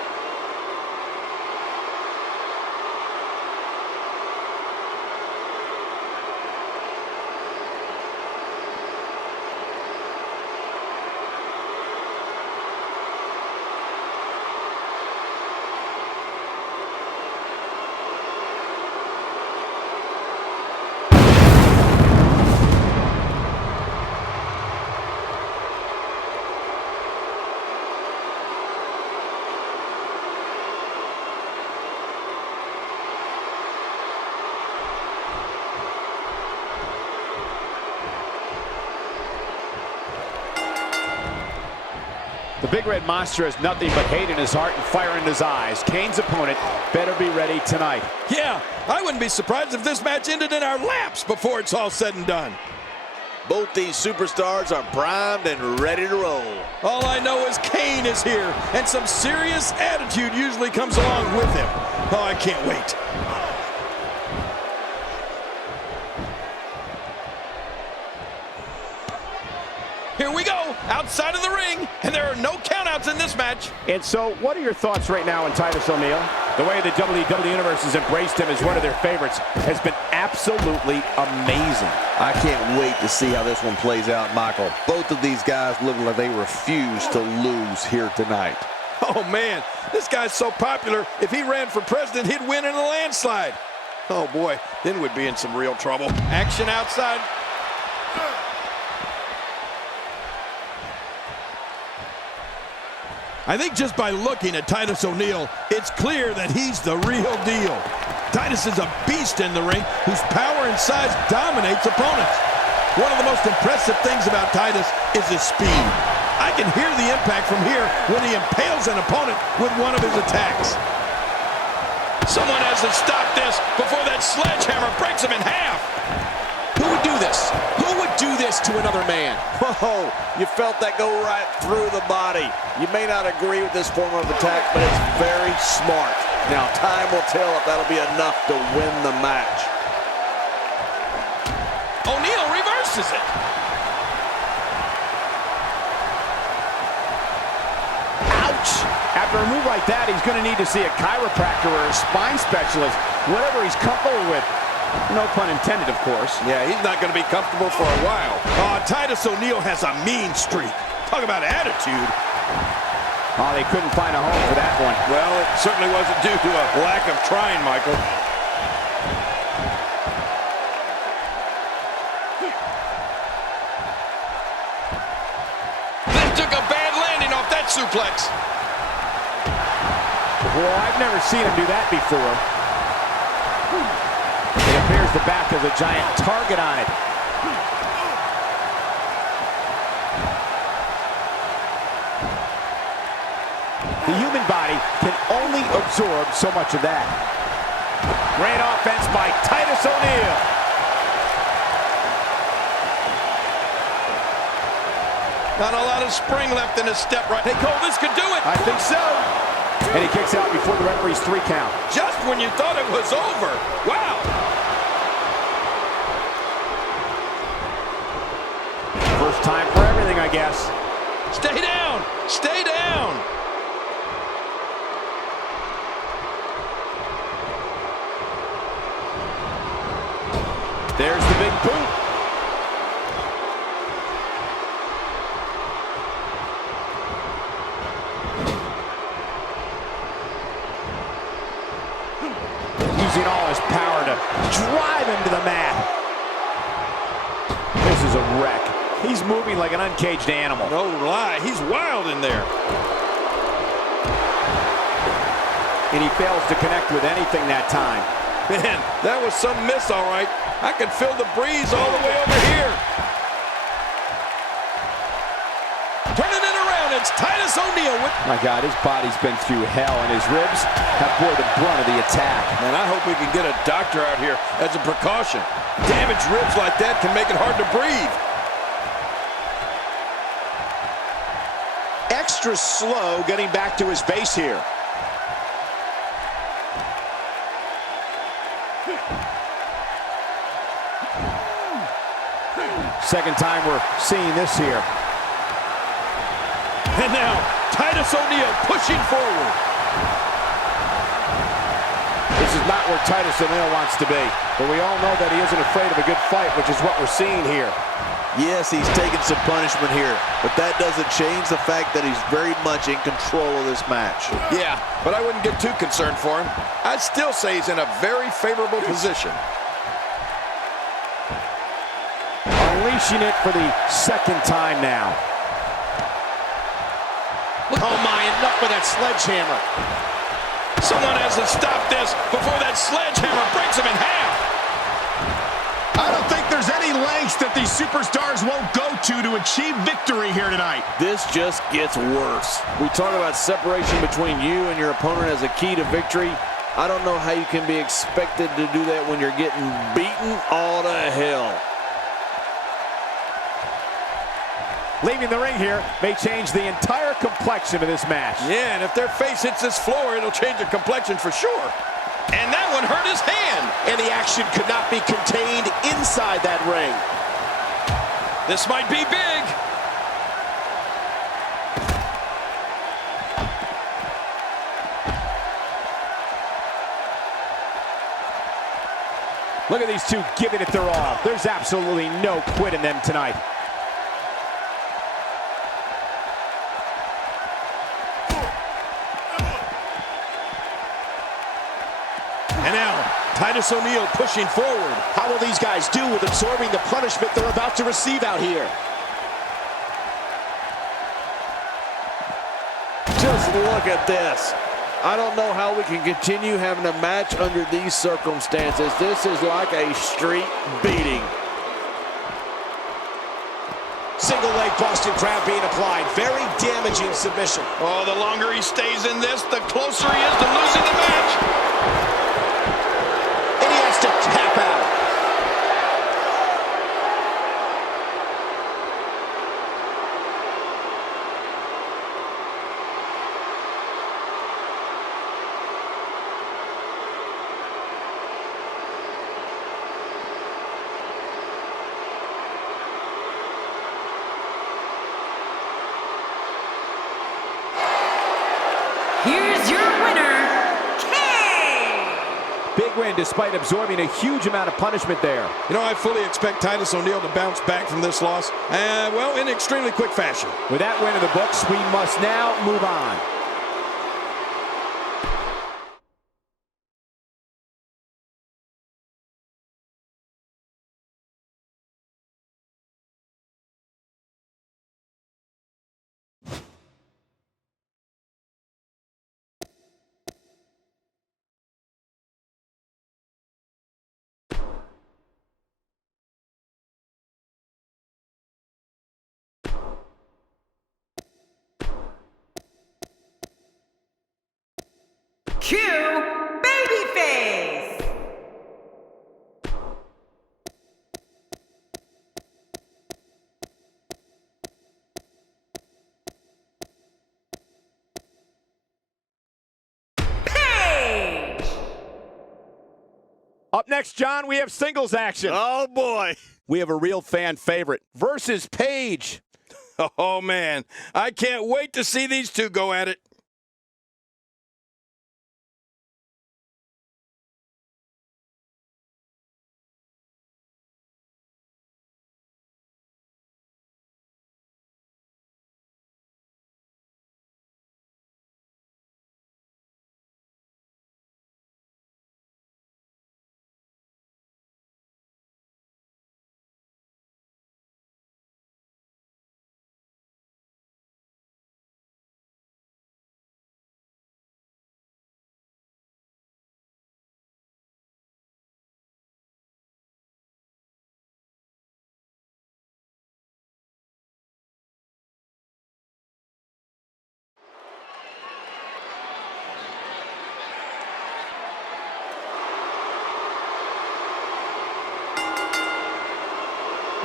The Big Red Monster has nothing but hate in his heart and fire in his eyes. Kane's opponent better be ready tonight. Yeah, I wouldn't be surprised if this match ended in our laps before it's all said and done. Both these superstars are primed and ready to roll. All I know is Kane is here, and some serious attitude usually comes along with him. Oh, I can't wait. Here we go, outside of the ring, and there are no countouts in this match. And so, what are your thoughts right now on Titus O'Neil? The way the WWE Universe has embraced him as one of their favorites has been absolutely amazing. I can't wait to see how this one plays out, Michael. Both of these guys look like they refuse to lose here tonight. Oh, man, this guy's so popular, if he ran for president, he'd win in a landslide. Oh, boy, then we'd be in some real trouble. Action outside. I think just by looking at Titus O'Neil, it's clear that he's the real deal. Titus is a beast in the ring whose power and size dominates opponents. One of the most impressive things about Titus is his speed. I can hear the impact from here when he impales an opponent with one of his attacks. Someone has to stop this before that sledgehammer breaks him in half. Who would do this? Who would do this to another man? Whoa, you felt that go right through the body. You may not agree with this form of attack, but it's very smart. Now, time will tell if that'll be enough to win the match. O'Neil reverses it. Ouch! After a move like that, he's going to need to see a chiropractor or a spine specialist, whatever he's comfortable with. No pun intended, of course. Yeah, he's not going to be comfortable for a while. Titus O'Neil has a mean streak. Talk about attitude. Oh, they couldn't find a home for that one. Well, it certainly wasn't due to a lack of trying, Michael. Then took a bad landing off that suplex. Well, I've never seen him do that before. It appears the back has a giant target on it. The human body can only absorb so much of that. Great offense by Titus O'Neil. Not a lot of spring left in his step right. Hey, Cole, this could do it. I think so. And he kicks out before the referee's 3 count. Just when you thought it was over. Wow. First time for everything, I guess. Stay down. Stay down. There's the big boot. Using all his power to drive him to the mat. This is a wreck. He's moving like an uncaged animal. No lie, he's wild in there. And he fails to connect with anything that time. Man, that was some miss, all right. I can feel the breeze all the way over here. Turning it around, it's Titus O'Neil with... My God, his body's been through hell, and his ribs have bore the brunt of the attack. Man, I hope we can get a doctor out here as a precaution. Damaged ribs like that can make it hard to breathe. Extra slow getting back to his base here. Second time we're seeing this here. And now, Titus O'Neil pushing forward. This is not where Titus O'Neil wants to be, but we all know that he isn't afraid of a good fight, which is what we're seeing here. Yes, he's taking some punishment here, but that doesn't change the fact that he's very much in control of this match. Yeah, but I wouldn't get too concerned for him. I'd still say he's in a very favorable position. Unleashing it for the second time now. Oh my, enough with that sledgehammer. Someone has to stop this before that sledgehammer breaks him in half. I don't think there's any lengths that these superstars won't go to achieve victory here tonight. This just gets worse. We talk about separation between you and your opponent as a key to victory. I don't know how you can be expected to do that when you're getting beaten all to hell. Leaving the ring here may change the entire complexion of this match. Yeah, and if their face hits this floor, it'll change the complexion for sure. And that one hurt his hand. And the action could not be contained inside that ring. This might be big. Look at these two giving it their all. There's absolutely no quit in them tonight. And now, Titus O'Neil pushing forward. How will these guys do with absorbing the punishment they're about to receive out here? Just look at this. I don't know how we can continue having a match under these circumstances. This is like a street beating. Single leg Boston Crab being applied. Very damaging submission. Oh, the longer he stays in this, the closer he is to losing the match. And he has to tap out. Here's your winner, Kane! Big win despite absorbing a huge amount of punishment there. You know, I fully expect Titus O'Neil to bounce back from this loss, well, in extremely quick fashion. With that win in the books, we must now move on. next, John, we have singles action. Oh, boy. We have a real fan favorite versus Paige. Oh, man. I can't wait to see these two go at it.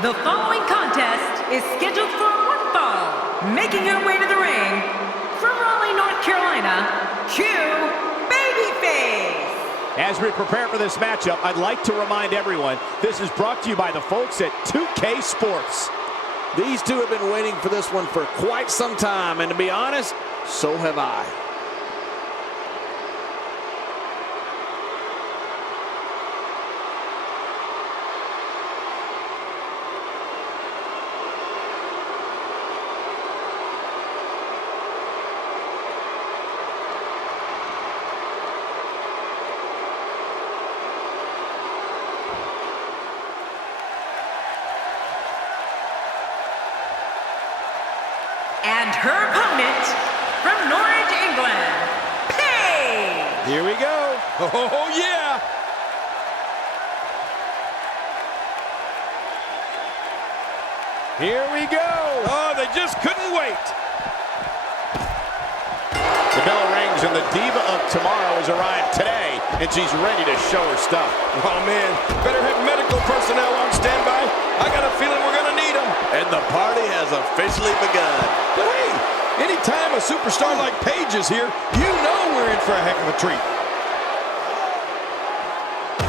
The following contest is scheduled for one fall. Making her way to the ring, from Raleigh, North Carolina, Q Babyface. As we prepare for this matchup, I'd like to remind everyone, this is brought to you by the folks at 2K Sports. These two have been waiting for this one for quite some time, and to be honest, so have I. And her opponent, from Norwich, England, Paige. Here we go. Oh, yeah. Here we go. Oh, they just couldn't wait. The bell rings and the Diva of Tomorrow has arrived today, and she's ready to show her stuff. Oh, man. Better have medical personnel on standby. I got a feeling we're going to need them. And the party has officially begun. But hey, anytime a superstar like Paige is here, you know we're in for a heck of a treat.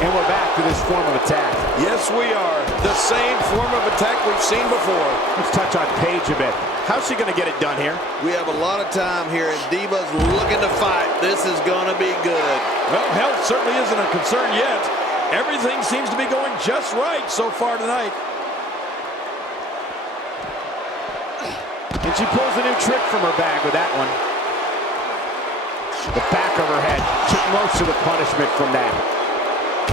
And we're back to this form of attack. Yes, we are. The same form of attack we've seen before. Let's touch on Paige a bit. How's she going to get it done here? We have a lot of time here, and Diva's looking to fight. This is going to be good. Well, health certainly isn't a concern yet. Everything seems to be going just right so far tonight. And she pulls a new trick from her bag with that one. The back of her head took most of the punishment from that.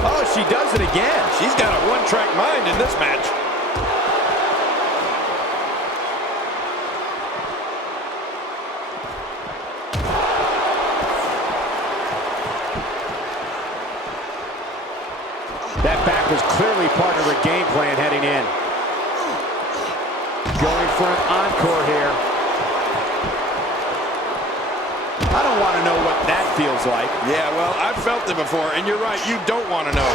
Oh, she does it again. She's got a one-track mind in this match. That back was clearly part of her game plan heading in. Going for an encore here. I don't want to know what that feels like. Yeah, well, I've felt it before, and you're right, you don't want to know.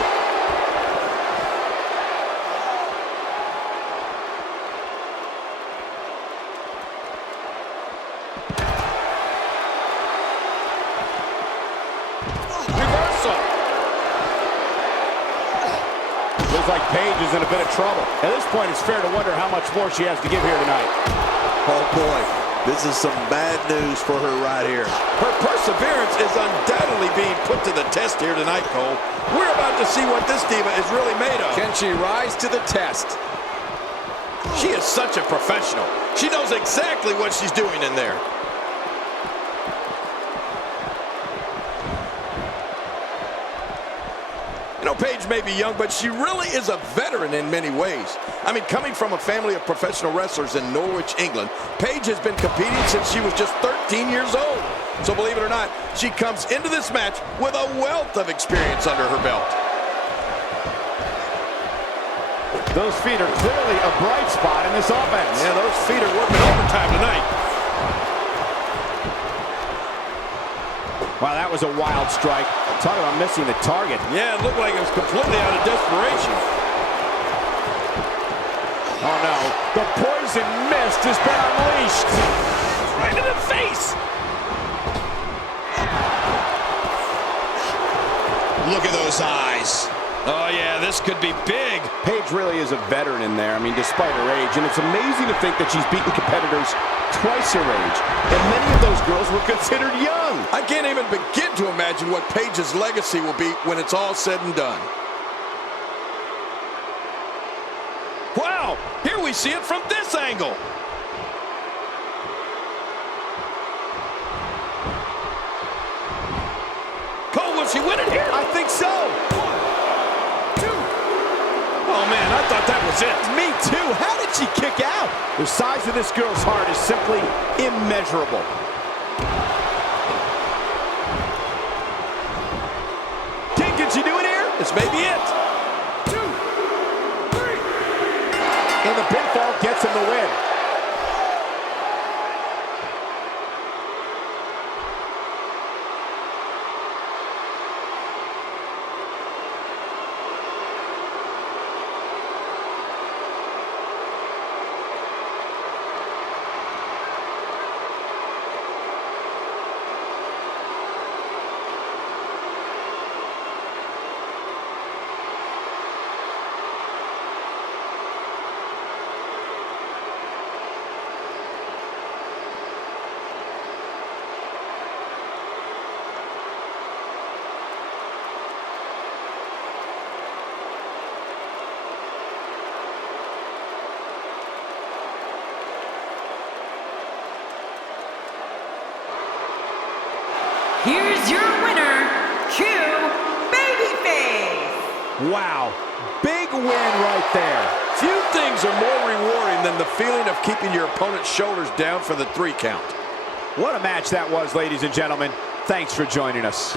Reversal. Looks like Paige is in a bit of trouble. At this point, it's fair to wonder how much more she has to give here tonight. Oh, boy. This is some bad news for her right here. Her perseverance is undoubtedly being put to the test here tonight, Cole. We're about to see what this Diva is really made of. Can she rise to the test? She is such a professional. She knows exactly what she's doing in there. You know, Paige may be young, but she really is a veteran in many ways. I mean, coming from a family of professional wrestlers in Norwich, England, Paige has been competing since she was just 13 years old. So believe it or not, she comes into this match with a wealth of experience under her belt. Those feet are clearly a bright spot in this offense. Yeah, those feet are working overtime tonight. Wow, that was a wild strike. Talk about missing the target. Yeah, it looked like it was completely out of desperation. Oh, no. The poison mist has been unleashed. Right in the face. Look at those eyes. Oh, yeah, this could be big. Paige really is a veteran in there, I mean, despite her age. And it's amazing to think that she's beaten competitors twice her age. And many of those girls were considered young. I can't even begin to imagine what Paige's legacy will be when it's all said and done. Wow, here we see it from this angle. Cole, will she win it here? I think so. 1, 2. Oh, man, I thought that was it. Me too. How did she kick out? The size of this girl's heart is simply immeasurable. Can she do it here? This may be it. 2, 3. And the pinfall gets him the win. Here's your winner, Q Babyface. Wow. Big win right there. Few things are more rewarding than the feeling of keeping your opponent's shoulders down for the 3 count. What a match that was, ladies and gentlemen. Thanks for joining us.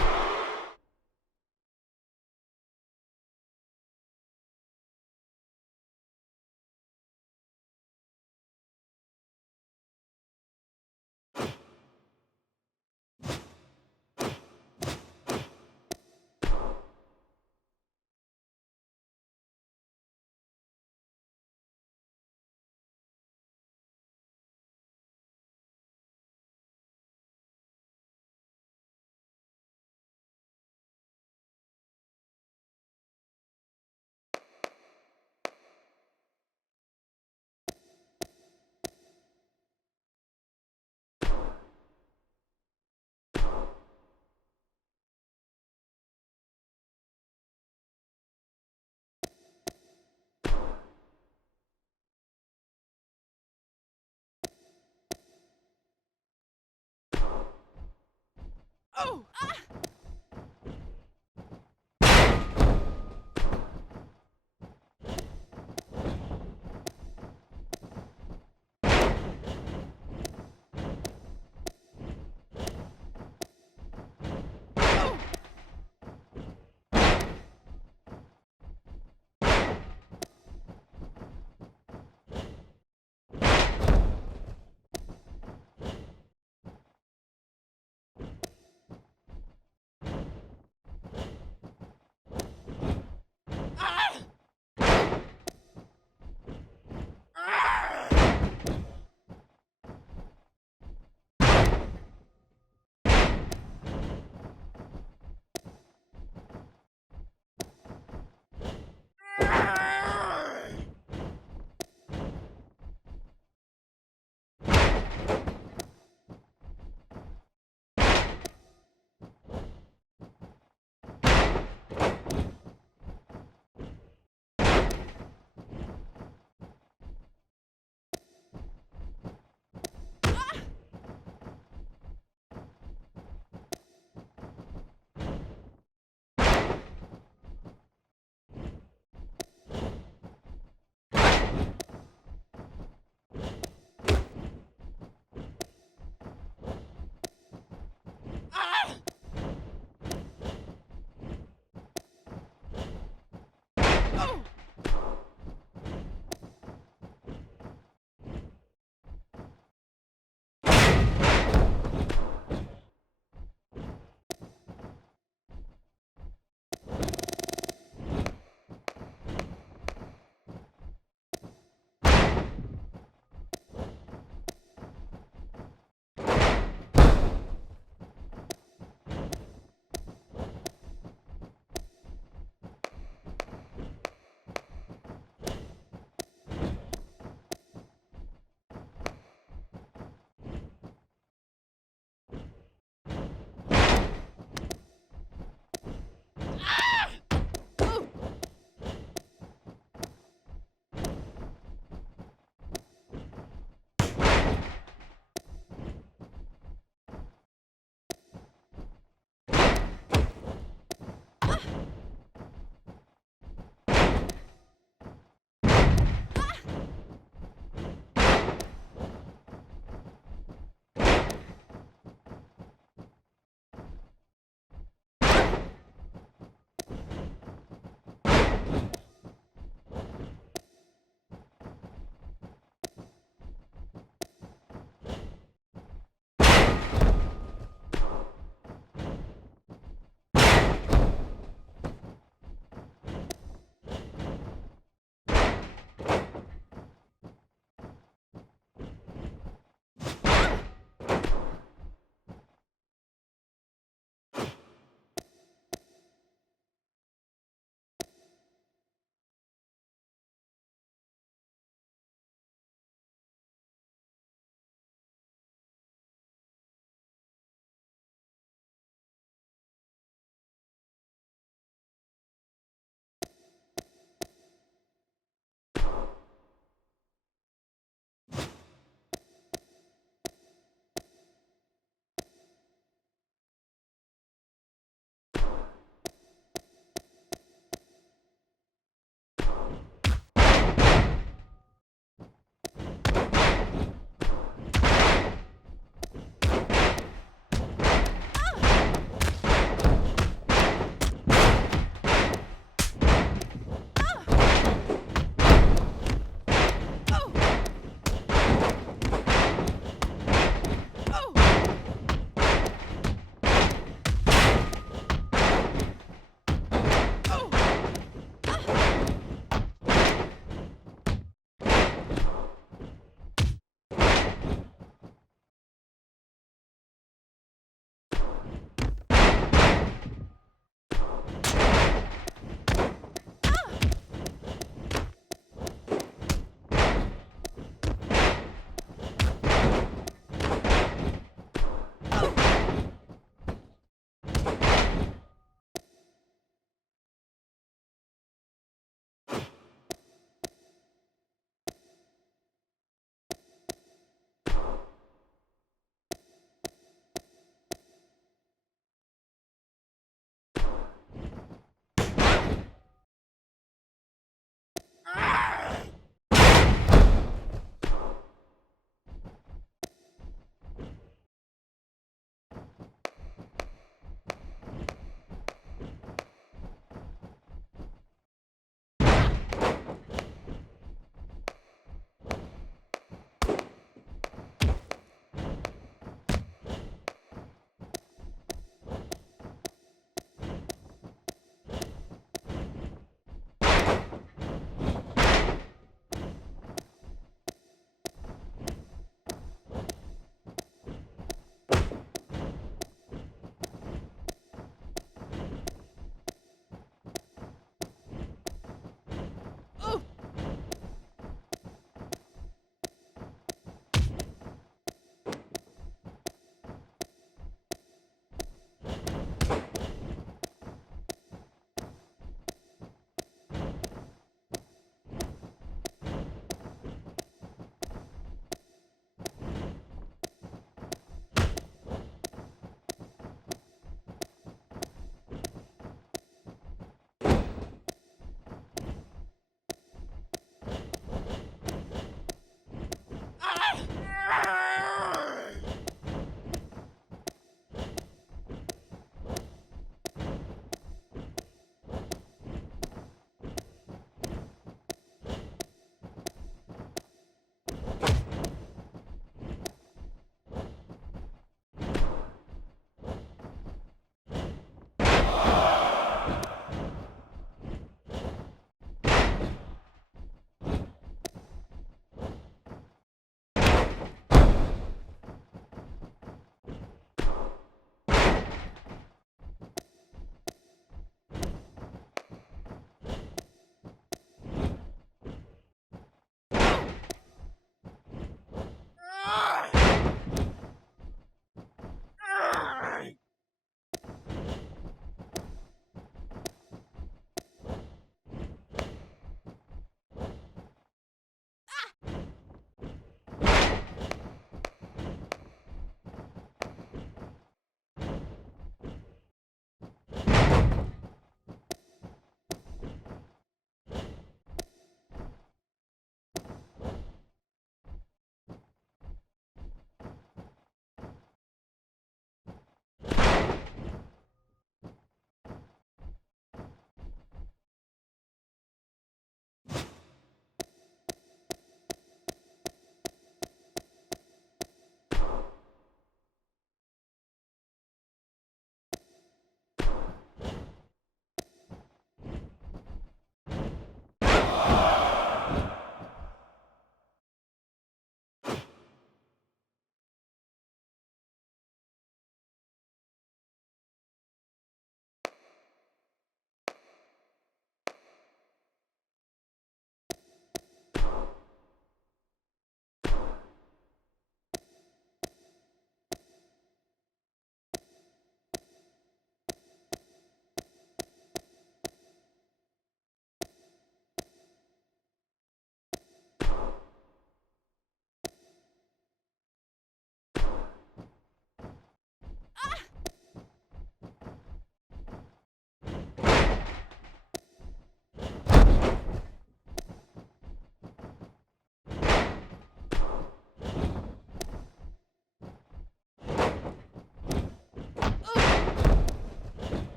Oh!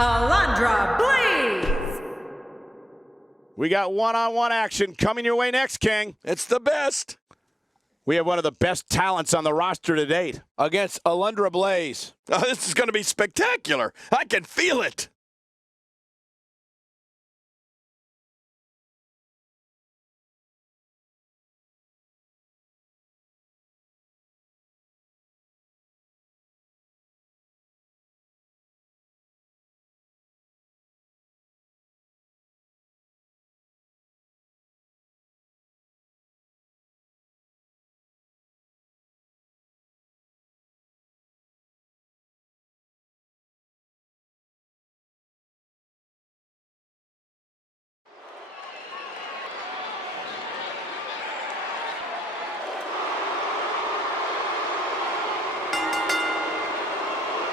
Alundra Blaze. We got one-on-one action coming your way next, King. It's the best. We have one of the best talents on the roster to date against Alundra Blaze. Oh, this is going to be spectacular. I can feel it.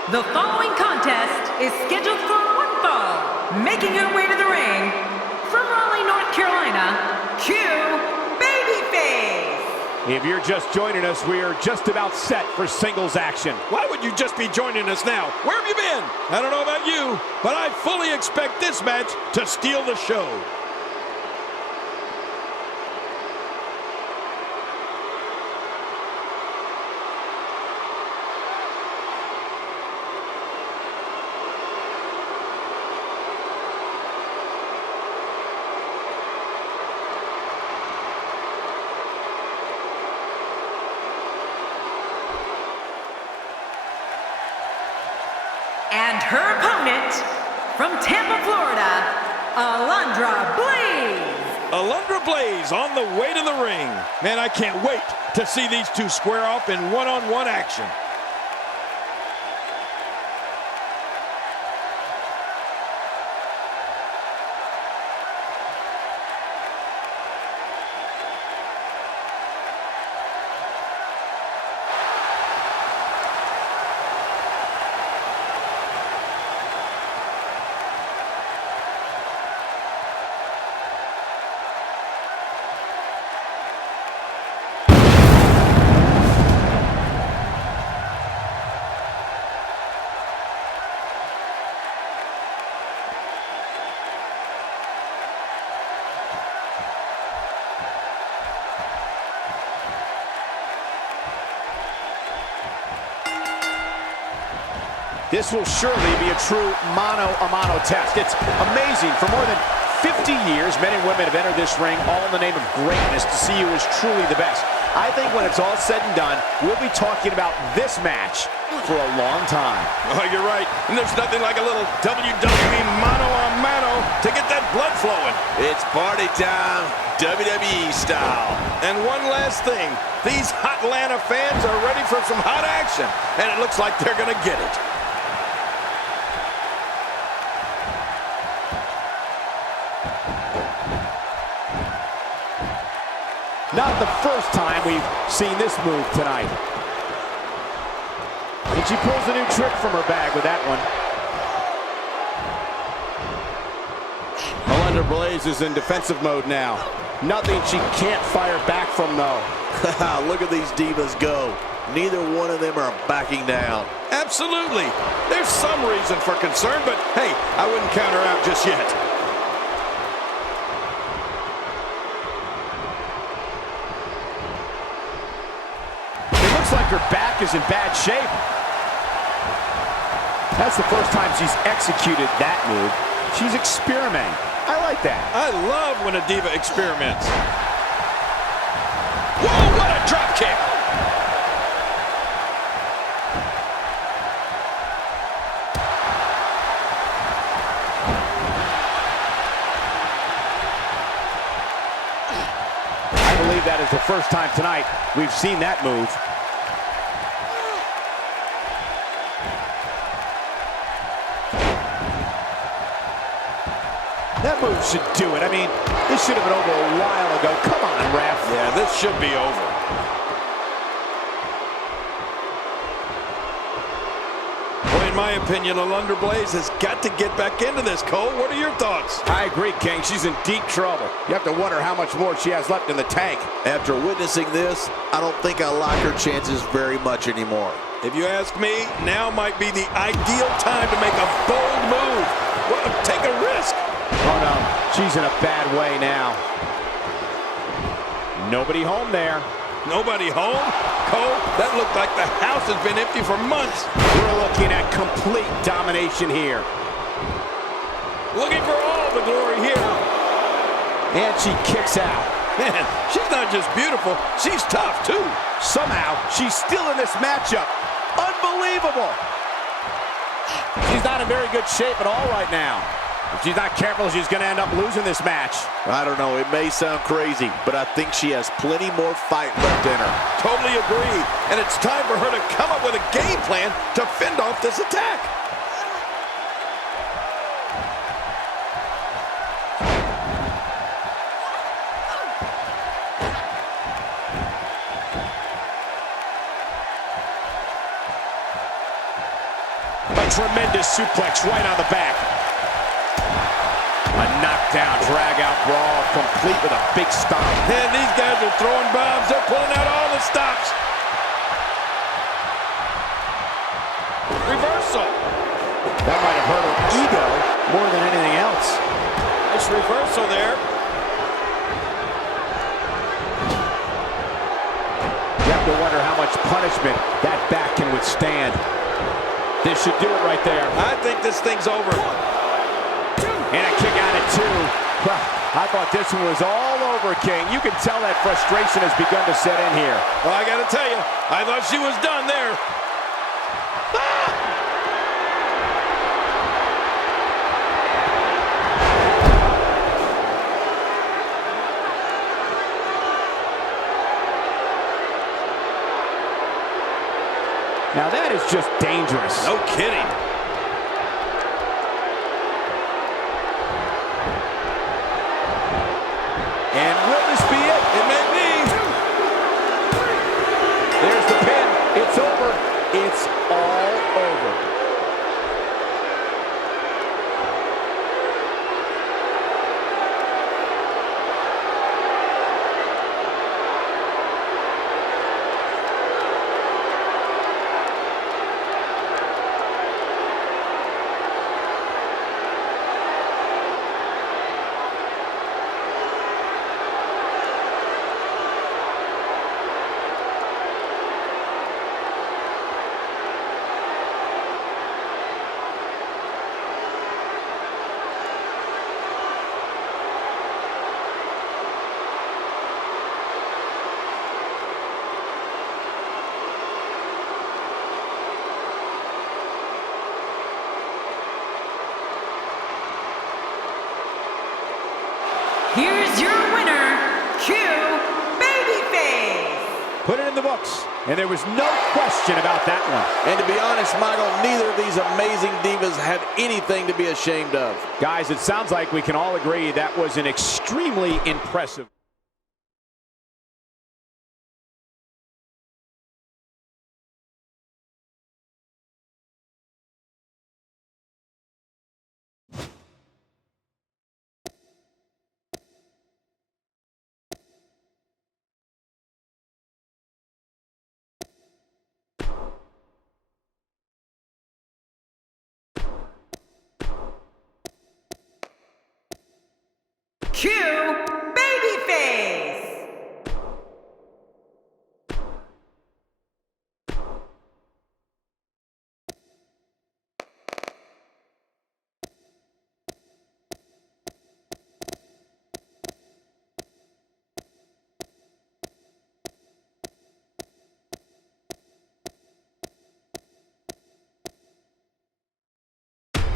The following contest is scheduled for one fall. Making her way to the ring, from Raleigh, North Carolina, Q Babyface. If you're just joining us, we are just about set for singles action. Why would you just be joining us now? Where have you been? I don't know about you, but I fully expect this match to steal the show. And her opponent, from Tampa, Florida, Alundra Blaze. Alundra Blaze on the way to the ring. Man, I can't wait to see these two square off in one-on-one action. This will surely be a true mano-a-mano test. It's amazing. For more than 50 years, men and women have entered this ring all in the name of greatness to see who is truly the best. I think when it's all said and done, we'll be talking about this match for a long time. Oh, you're right. And there's nothing like a little WWE mano-a-mano to get that blood flowing. It's party time, WWE style. And one last thing. These hot Atlanta fans are ready for some hot action. And it looks like they're going to get it. Not the first time we've seen this move tonight. And she pulls a new trick from her bag with that one. Alundra Blaze is in defensive mode now. Nothing she can't fire back from, though. Look at these divas go. Neither one of them are backing down. Absolutely. There's some reason for concern, but hey, I wouldn't count her out just yet. Like her back is in bad shape. That's the first time she's executed that move. She's experimenting. I like that. I love when a diva experiments. Whoa, what a drop kick! I believe that is the first time tonight we've seen that move. That move should do it. I mean, this should have been over a while ago. Come on, ref. Yeah, this should be over. Boy, in my opinion, Alundra Blaze has got to get back into this. Cole, what are your thoughts? I agree, King. She's in deep trouble. You have to wonder how much more she has left in the tank. After witnessing this, I don't think I like her chances very much anymore. If you ask me, now might be the ideal time to make a bold move. Well, take a risk. Oh, no. She's in a bad way now. Nobody home there. Nobody home? Cole, that looked like the house has been empty for months. We're looking at complete domination here. Looking for all the glory here. And she kicks out. Man, she's not just beautiful, she's tough too. Somehow, she's still in this matchup. Unbelievable. She's not in very good shape at all right now. If she's not careful, she's going to end up losing this match. I don't know, it may sound crazy, but I think she has plenty more fight left in her. Totally agree. And it's time for her to come up with a game plan to fend off this attack. A tremendous suplex right on the back. A knockdown, drag-out brawl, complete with a big stomp. And these guys are throwing bombs. They're pulling out all the stops. Reversal. That might have hurt her ego more than anything else. Nice reversal there. You have to wonder how much punishment that back can withstand. This should do it right there. I think this thing's over. And a kick out at 2. Well, I thought this one was all over, King. You can tell that frustration has begun to set in here. Well, I got to tell you, I thought she was done there. Now that is just dangerous. No kidding. And will this be it? It may be. There's the pin. It's over. It's all over. Here's your winner, Q Babyface. Put it in the books. And there was no question about that one. And to be honest, Michael, neither of these amazing divas had anything to be ashamed of. Guys, it sounds like we can all agree that was an extremely impressive Q Babyface.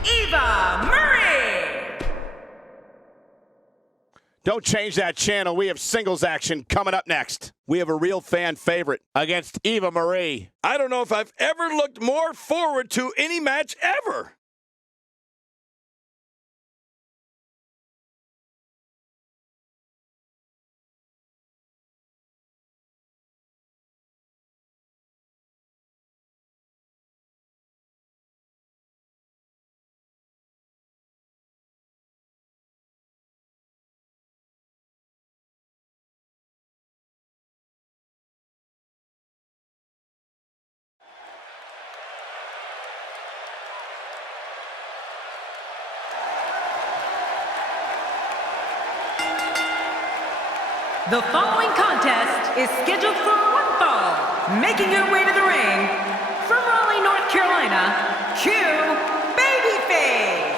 Eva Marie. Don't change that channel. We have singles action coming up next. We have a real fan favorite against Eva Marie. I don't know if I've ever looked more forward to any match ever. The following contest is scheduled for one fall. Making her way to the ring, from Raleigh, North Carolina, Q Babyface.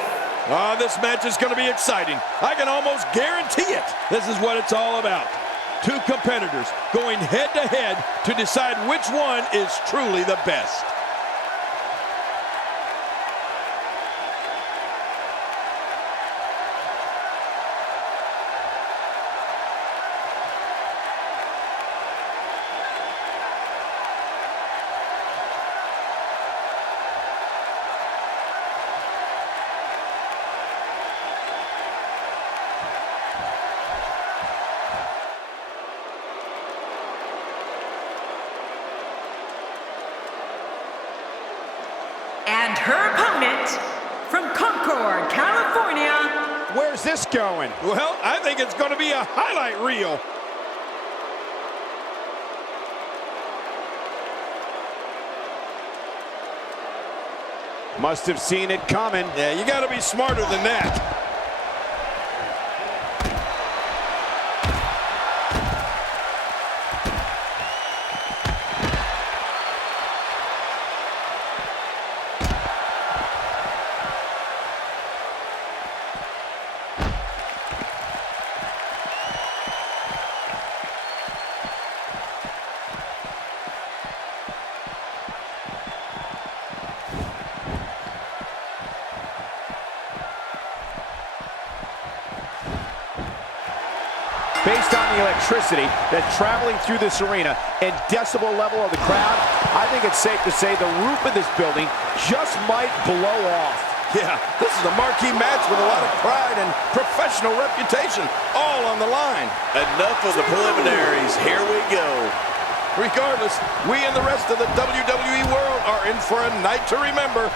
Oh, this match is going to be exciting. I can almost guarantee it. This is what it's all about. Two competitors going head-to-head to decide which one is truly the best. And her opponent, from Concord, California. Where's this going? Well, I think it's going to be a highlight reel. Must have seen it coming. Yeah, you got to be smarter than that. Based on the electricity that's traveling through this arena and decibel level of the crowd, I think it's safe to say the roof of this building just might blow off. Yeah, this is a marquee match with a lot of pride and professional reputation all on the line. Enough of the preliminaries. Here we go. Regardless, we and the rest of the WWE world are in for a night to remember.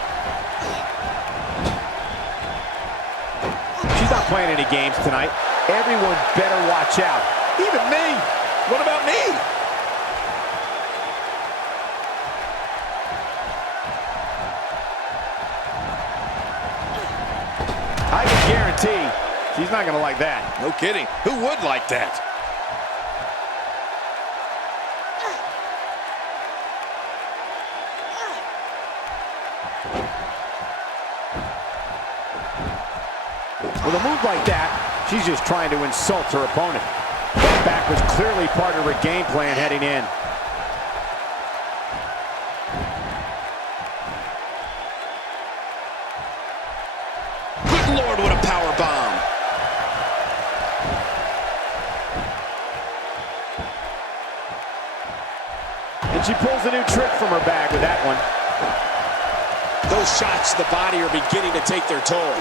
She's not playing any games tonight. Everyone better watch out. Even me. What about me? I can guarantee she's not going to like that. No kidding. Who would like that? With a move like that, she's just trying to insult her opponent. That back was clearly part of her game plan heading in. Good Lord, what a power bomb. And she pulls a new trick from her bag with that one. Those shots to the body are beginning to take their toll.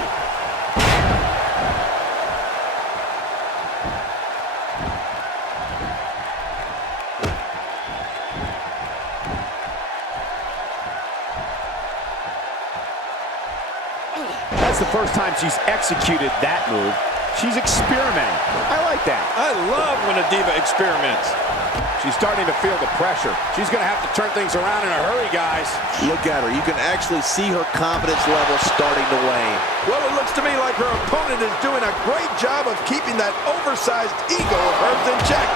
That's the first time she's executed that move. She's experimenting. I like that. I love when a diva experiments. She's starting to feel the pressure. She's going to have to turn things around in a hurry, guys. Look at her. You can actually see her confidence level starting to wane. Well, it looks to me like her opponent is doing a great job of keeping that oversized ego of hers in check.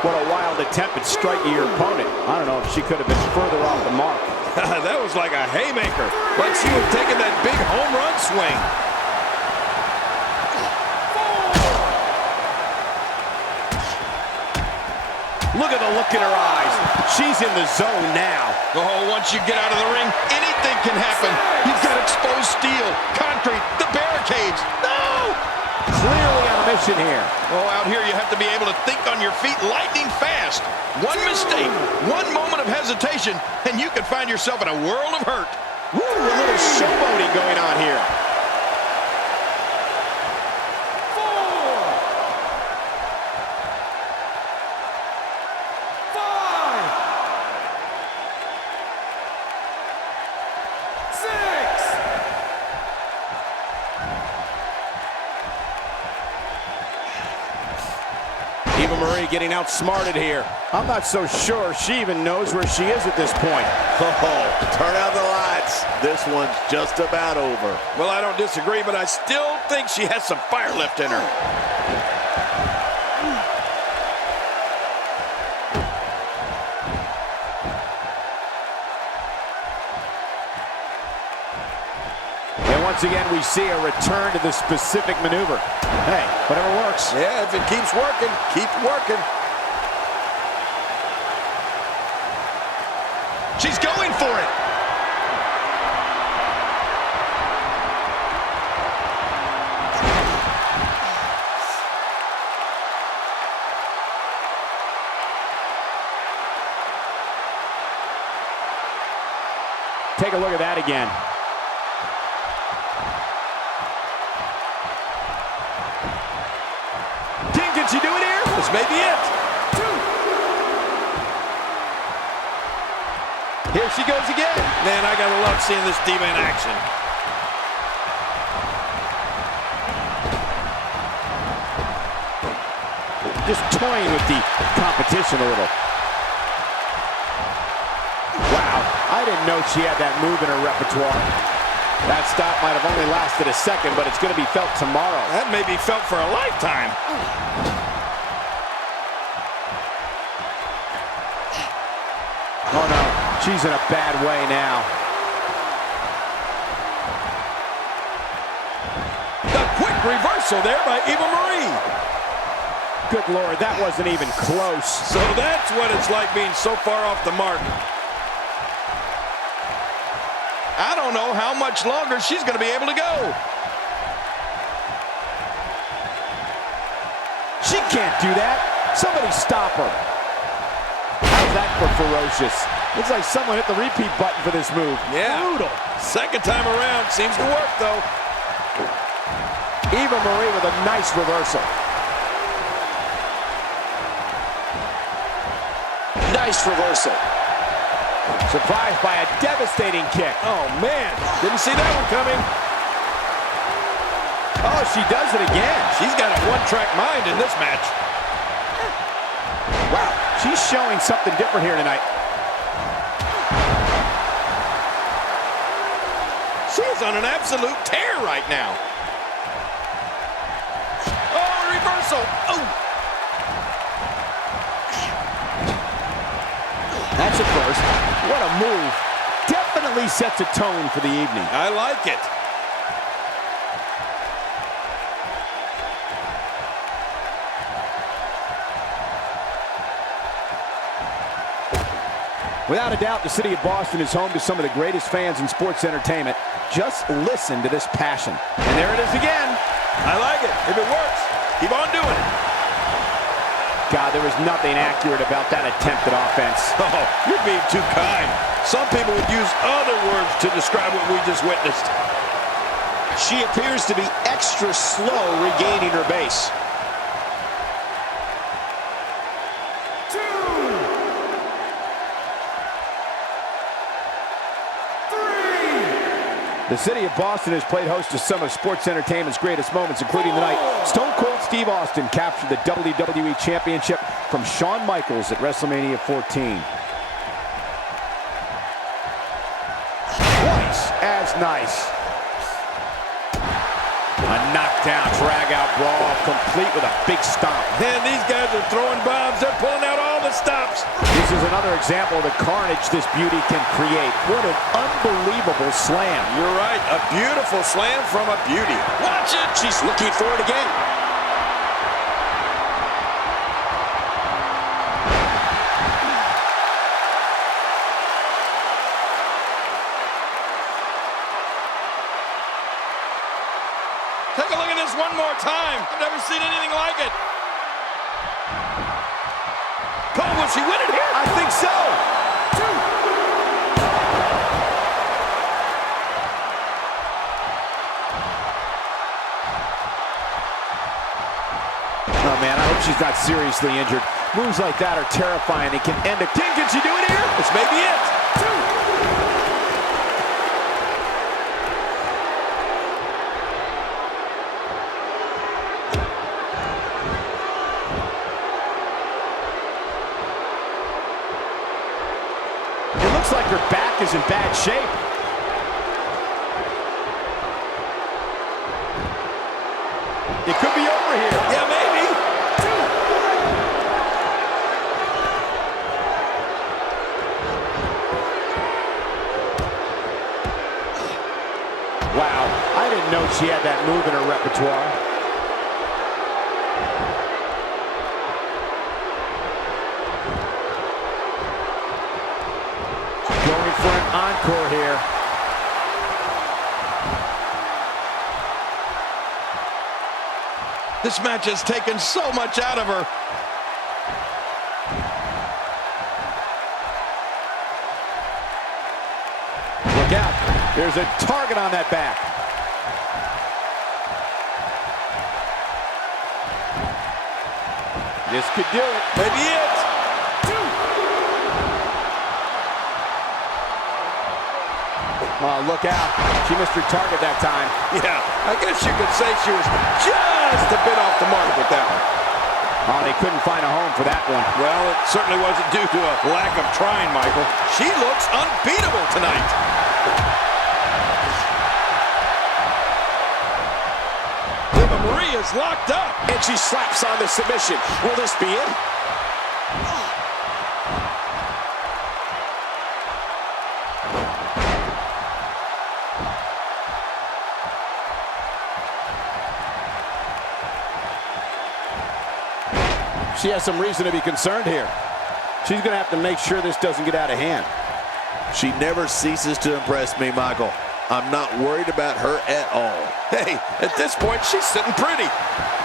What a wild attempt at striking your opponent. I don't know if she could have been further off the mark. That was like a haymaker, like she was taking that big home run swing. Look at the look in her eyes. She's in the zone now. Oh, once you get out of the ring, anything can happen. You've got exposed steel, concrete, the barricades. No! Clearly on a mission here. Oh, out here you have to be able to think on your feet lightning fast. One mistake, one moment of hesitation, and you could find yourself in a world of hurt. Woo, a little showboating going on here. Eva Marie getting outsmarted here. I'm not so sure she even knows where she is at this point. Oh, turn out the lights. This one's just about over. Well, I don't disagree, but I still think she has some fire left in her. once again, we see a return to the specific maneuver. Hey, whatever works. Yeah, if it keeps working, keep working. She's going for it. Take a look at that again. Can she do it here? This may be it. Here she goes again. Man, I gotta love seeing this diva in action. Just toying with the competition a little. Wow, I didn't know she had that move in her repertoire. That stop might have only lasted a second, but it's going to be felt tomorrow. That may be felt for a lifetime. Oh no, she's in a bad way now. The quick reversal there by Eva Marie. Good Lord, that wasn't even close. So that's what it's like being so far off the mark. I don't know how much longer she's going to be able to go. She can't do that. Somebody stop her. How's that for ferocious? Looks like someone hit the repeat button for this move. Yeah. Brutal. Second time around seems to work, though. Eva Marie with a nice reversal. Nice reversal. Surprised by a devastating kick. Oh, man. Didn't see that one coming. Oh, she does it again. She's got a one-track mind in this match. Wow, she's showing something different here tonight. She's on an absolute tear right now. Oh, reversal. Oh. That's a first. What a move. Definitely sets a tone for the evening. I like it. Without a doubt, the city of Boston is home to some of the greatest fans in sports entertainment. Just listen to this passion. And there it is again. I like it. If it works, keep on doing it. God, there was nothing accurate about that attempted offense. Oh, you're being too kind. Some people would use other words to describe what we just witnessed. She appears to be extra slow regaining her base. The city of Boston has played host to some of sports entertainment's greatest moments, including the night Stone Cold Steve Austin captured the WWE Championship from Shawn Michaels at WrestleMania 14. Twice as nice. A knockdown, drag-out brawl, complete with a big stomp. Man, these guys are throwing bombs. They're pulling out all the stops. This is another example of the carnage this beauty can create. What an unbelievable slam. You're right. A beautiful slam from a beauty. Watch it. She's looking for it again. Take a look at this one more time. I've never seen anything like it. Cole, will she win it here? I think so. Oh, man, I hope she's not seriously injured. Moves like that are terrifying. It can end a... Can she do it here? This may be it. It looks like her back is in bad shape. It could be over here. Yeah, maybe. Wow, I knows she had that move in her repertoire. Going for an encore here. This match has taken so much out of her. Look out. There's a target on that back. This could do it. Maybe it. Oh, look out. She missed her target that time. Yeah, I guess you could say she was just a bit off the mark with that one. Oh, they couldn't find a home for that one. Well, it certainly wasn't due to a lack of trying, Michael. She looks unbeatable tonight. Eva Marie is locked up. And she slaps on the submission. Will this be it? She has some reason to be concerned here. She's going to have to make sure this doesn't get out of hand. She never ceases to impress me, Michael. I'm not worried about her at all. Hey, at this point, she's sitting pretty.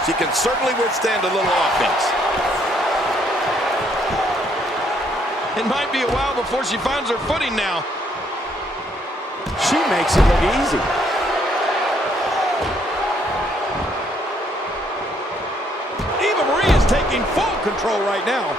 She can certainly withstand a little offense. It might be a while before she finds her footing now. She makes it look easy. Eva Marie is taking full control right now.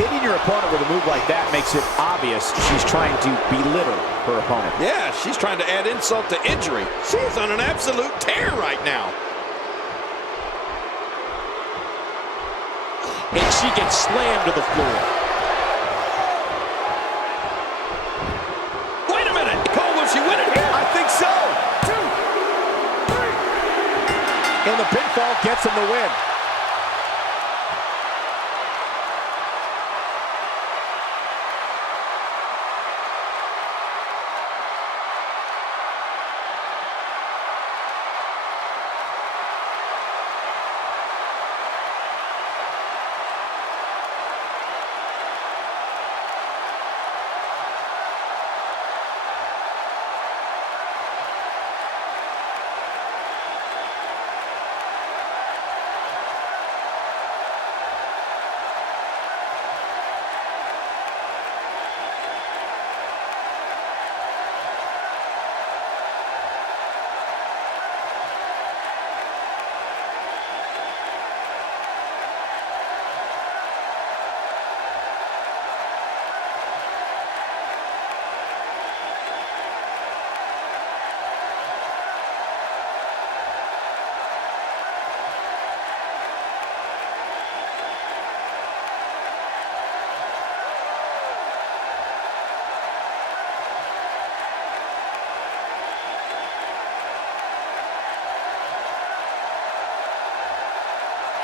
Hitting your opponent with a move like that makes it obvious she's trying to belittle her opponent. Yeah, she's trying to add insult to injury. She's on an absolute tear right now. And she gets slammed to the floor. Wait a minute. Cole, will she win it here? I think so. 2, 3. And the pinfall gets him the win.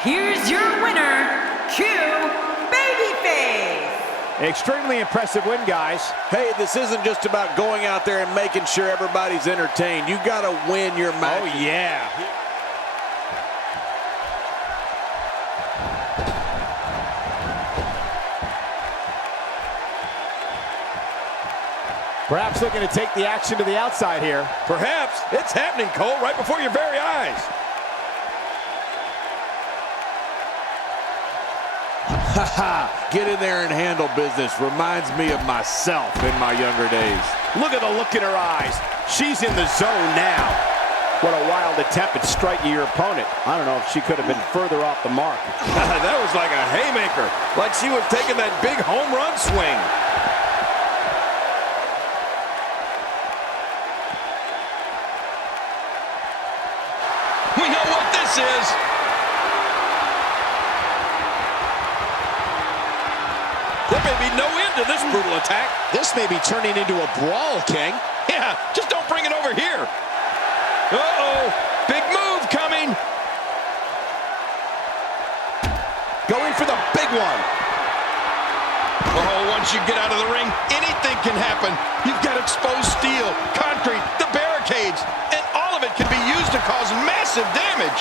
Here's your winner, Q Babyface. Extremely impressive win, guys. Hey, this isn't just about going out there and making sure everybody's entertained. You got to win your match. Oh, yeah. Perhaps looking to take the action to the outside here. Perhaps. It's happening, Cole, right before your very eyes. Get in there and handle business. Reminds me of myself in my younger days. Look at the look in her eyes. She's in the zone now. What a wild attempt at striking your opponent. I don't know if she could have been further off the mark. That was like a haymaker. Like she was taking that big home run swing. We know what this is. There may be no end to this brutal attack. This may be turning into a brawl, King. Yeah, just don't bring it over here. Uh-oh, big move coming. Going for the big one. Oh, one once you get out of the ring, anything can happen. You've got exposed steel, concrete, the barricades, and all of it can be used to cause massive damage.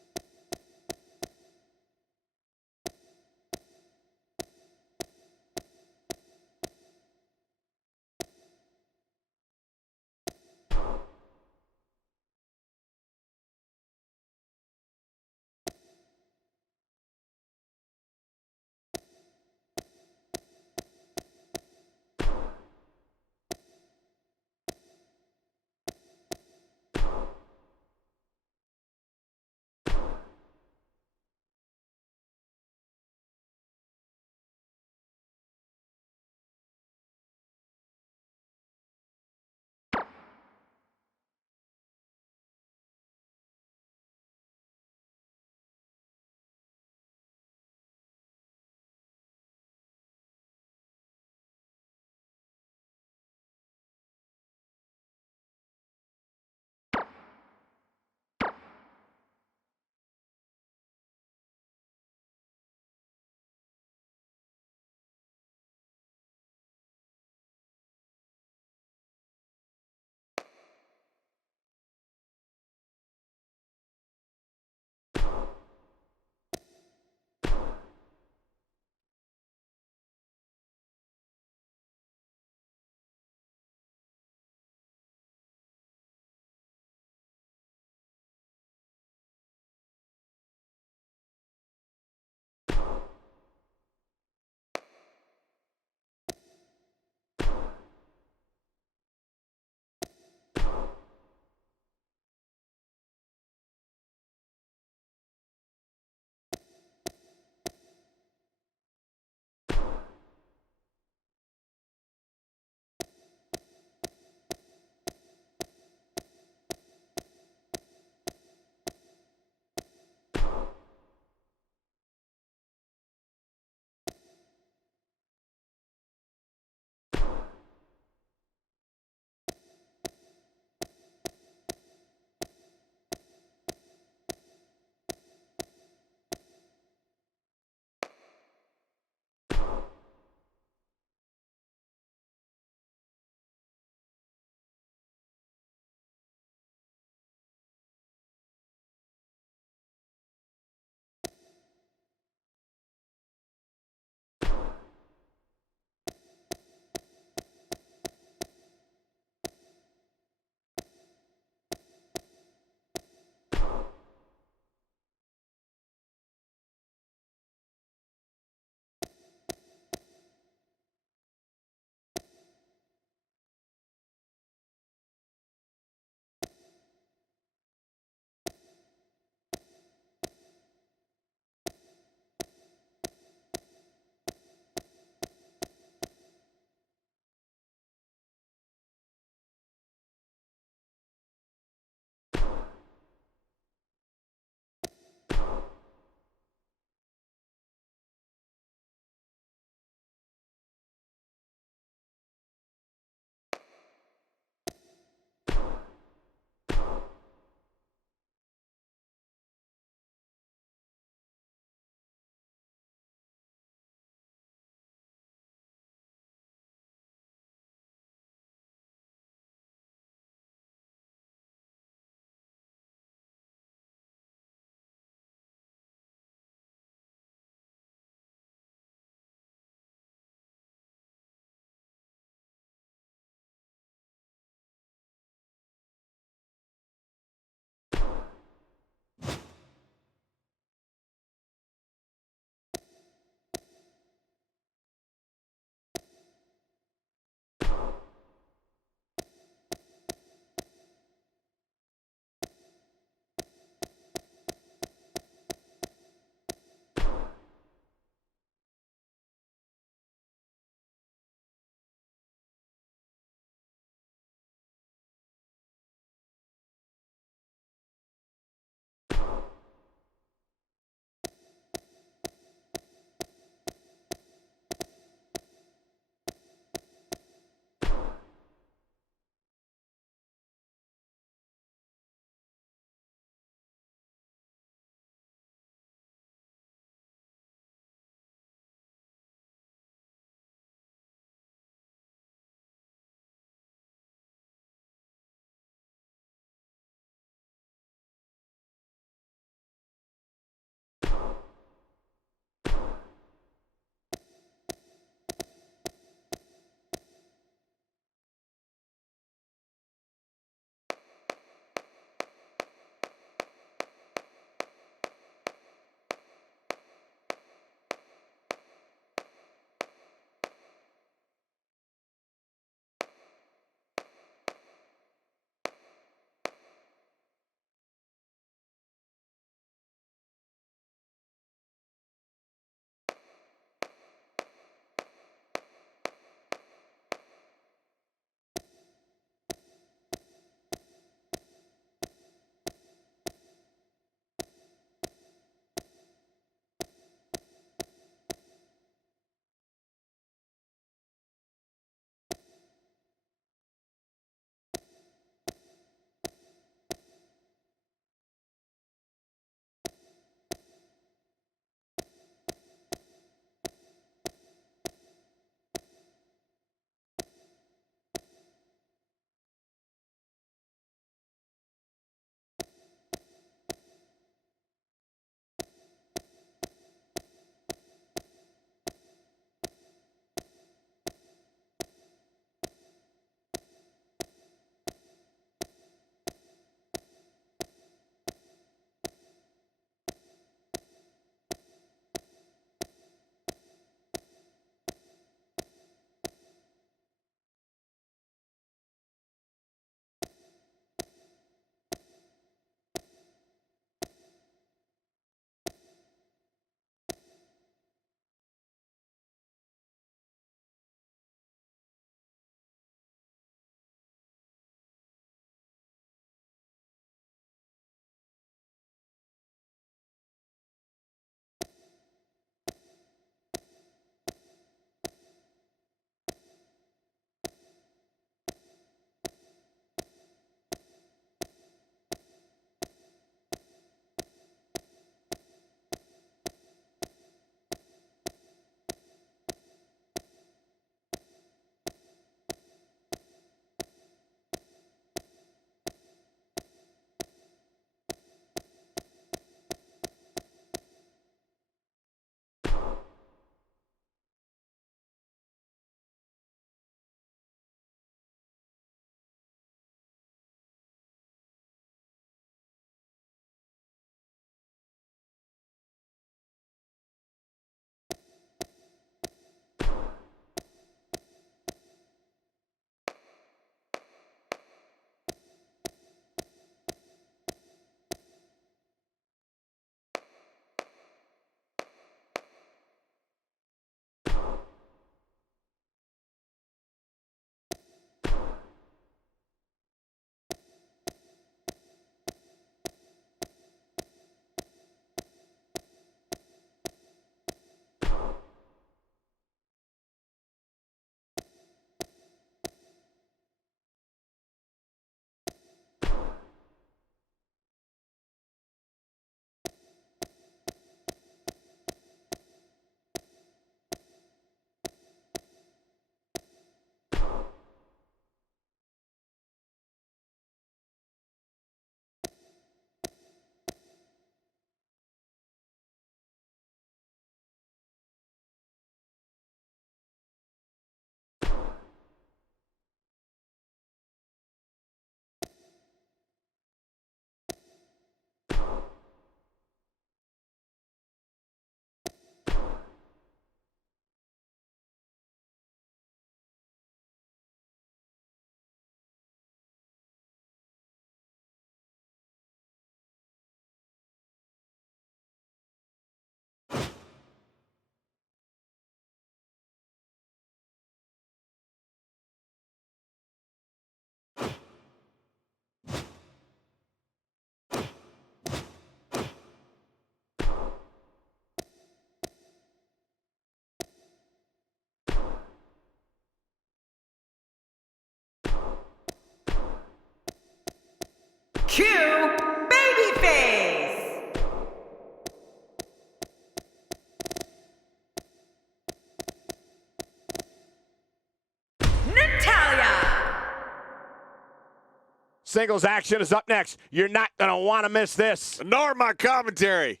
Singles action is up next. You're not going to want to miss this. Nor my commentary.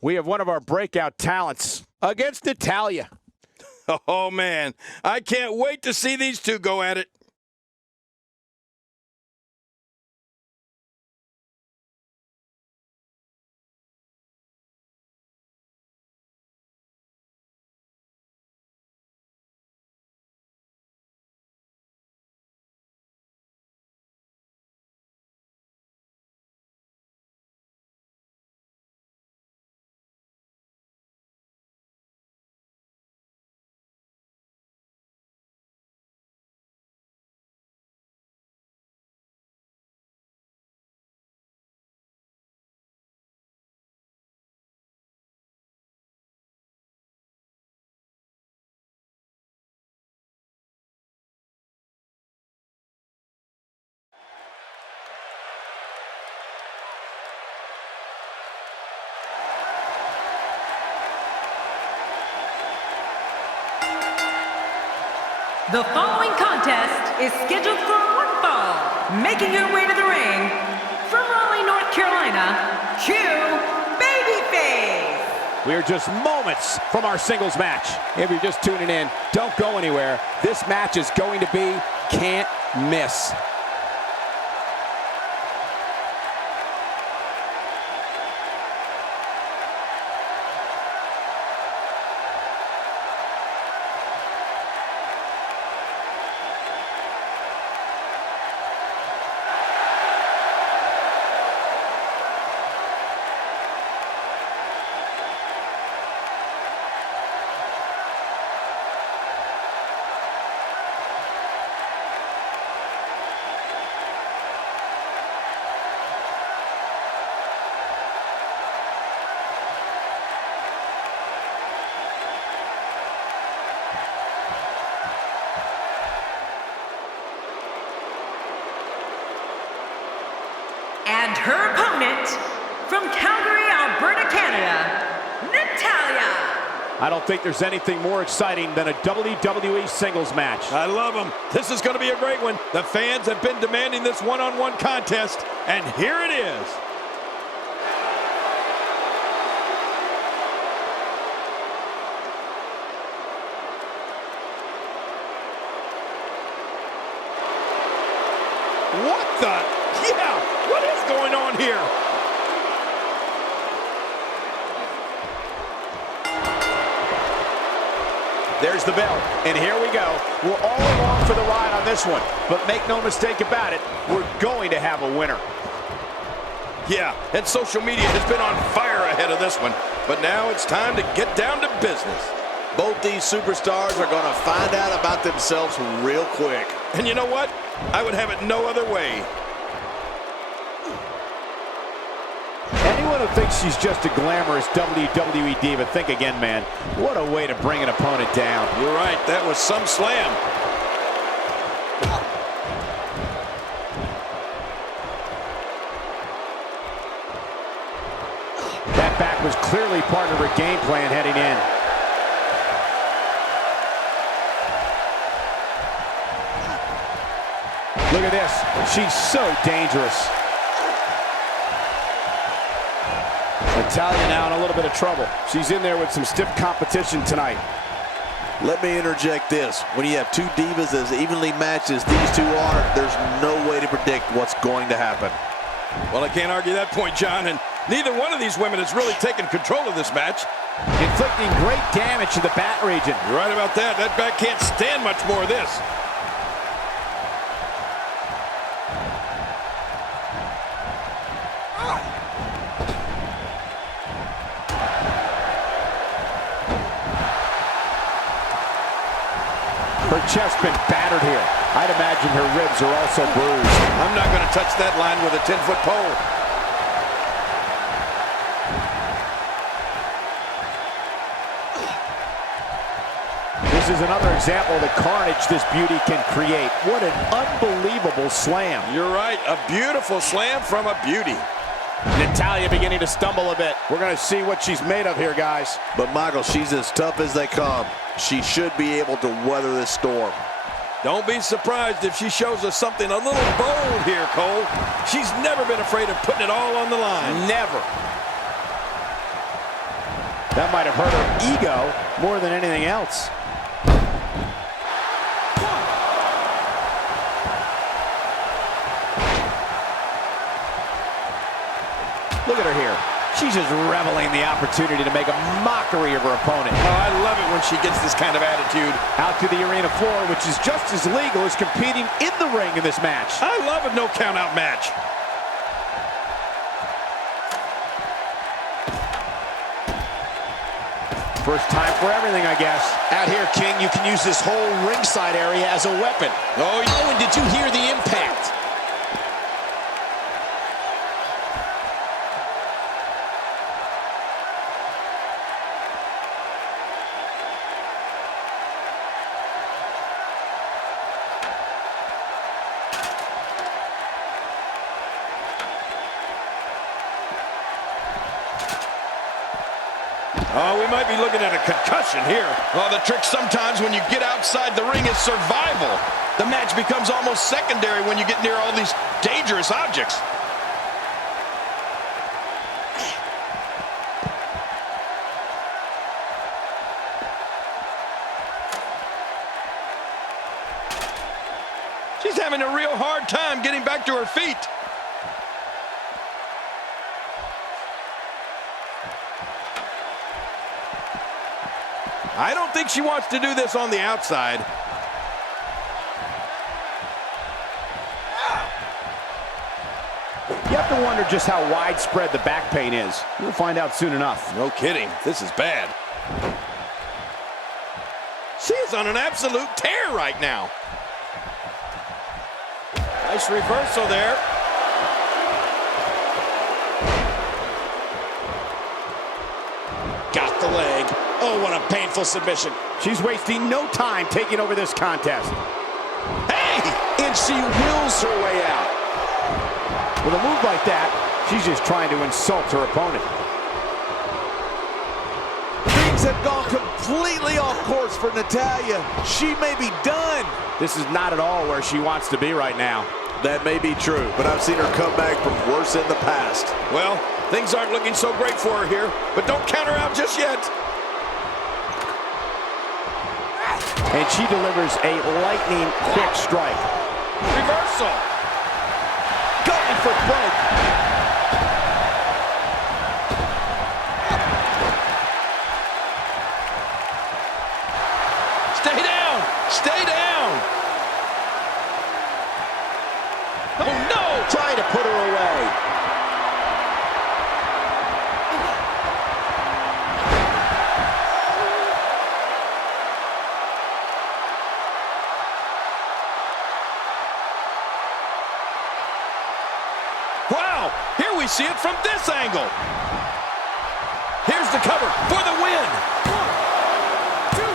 We have one of our breakout talents against Natalya. Oh, man. I can't wait to see these two go at it. The following contest is scheduled for one fall. Making her way to the ring, from Raleigh, North Carolina, Q Babyface. We are just moments from our singles match. If you're just tuning in, don't go anywhere. This match is going to be can't miss. And her opponent, from Calgary, Alberta, Canada, Natalya. I don't think there's anything more exciting than a WWE singles match. I love them. This is going to be a great one. The fans have been demanding this one-on-one contest, and here it is. What the? Yeah, what is going on here? There's the bell, and here we go. We're all along for the ride on this one, but make no mistake about it, we're going to have a winner. Yeah, and social media has been on fire ahead of this one, but now it's time to get down to business. Both these superstars are going to find out about themselves real quick. And you know what? I would have it no other way. Anyone who thinks she's just a glamorous WWE diva, think again, man. What a way to bring an opponent down. You're right, that was some slam. That back was clearly part of her game plan heading in. Look at this. She's so dangerous. Natalya now in a little bit of trouble. She's in there with some stiff competition tonight. Let me interject this. When you have two divas as evenly matched as these two are, there's no way to predict what's going to happen. Well, I can't argue that point, John, and neither one of these women has really taken control of this match. Inflicting great damage to the back region. You're right about that. That back can't stand much more of this. Her chest been battered here. I'd imagine her ribs are also bruised. I'm not going to touch that line with a 10-foot pole. This is another example of the carnage this beauty can create. What an unbelievable slam. You're right, a beautiful slam from a beauty. Natalya beginning to stumble a bit. We're going to see what she's made of here, guys. But, Michael, she's as tough as they come. She should be able to weather this storm. Don't be surprised if she shows us something a little bold here, Cole. She's never been afraid of putting it all on the line. Never. That might have hurt her ego more than anything else. Look at her here. She's just reveling the opportunity to make a mockery of her opponent. Oh, I love it when she gets this kind of attitude. Out to the arena floor, which is just as legal as competing in the ring in this match. I love a no count-out match. First time for everything, I guess. Out here, King, you can use this whole ringside area as a weapon. Oh, and did you hear the impact? Oh, we might be looking at a concussion here. Well, the trick sometimes when you get outside the ring is survival. The match becomes almost secondary when you get near all these dangerous objects. She's having a real hard time getting back to her feet. I don't think she wants to do this on the outside. You have to wonder just how widespread the back pain is. We'll find out soon enough. No kidding. This is bad. She is on an absolute tear right now. Nice reversal there. Got the leg. Oh, what a painful submission. She's wasting no time taking over this contest. Hey! And she wills her way out. With a move like that, she's just trying to insult her opponent. Things have gone completely off course for Natalya. She may be done. This is not at all where she wants to be right now. That may be true, but I've seen her come back from worse in the past. Well, things aren't looking so great for her here, but don't count her out just yet. And she delivers a lightning quick strike. Reversal. Going for broke. Stay down! Stay down! Oh, no! Trying to put her away. Wow! Here we see it from this angle. Here's the cover for the win. 1, 2,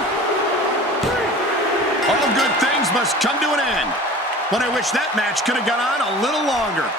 3. All good things must come to an end. But I wish that match could have gone on a little longer.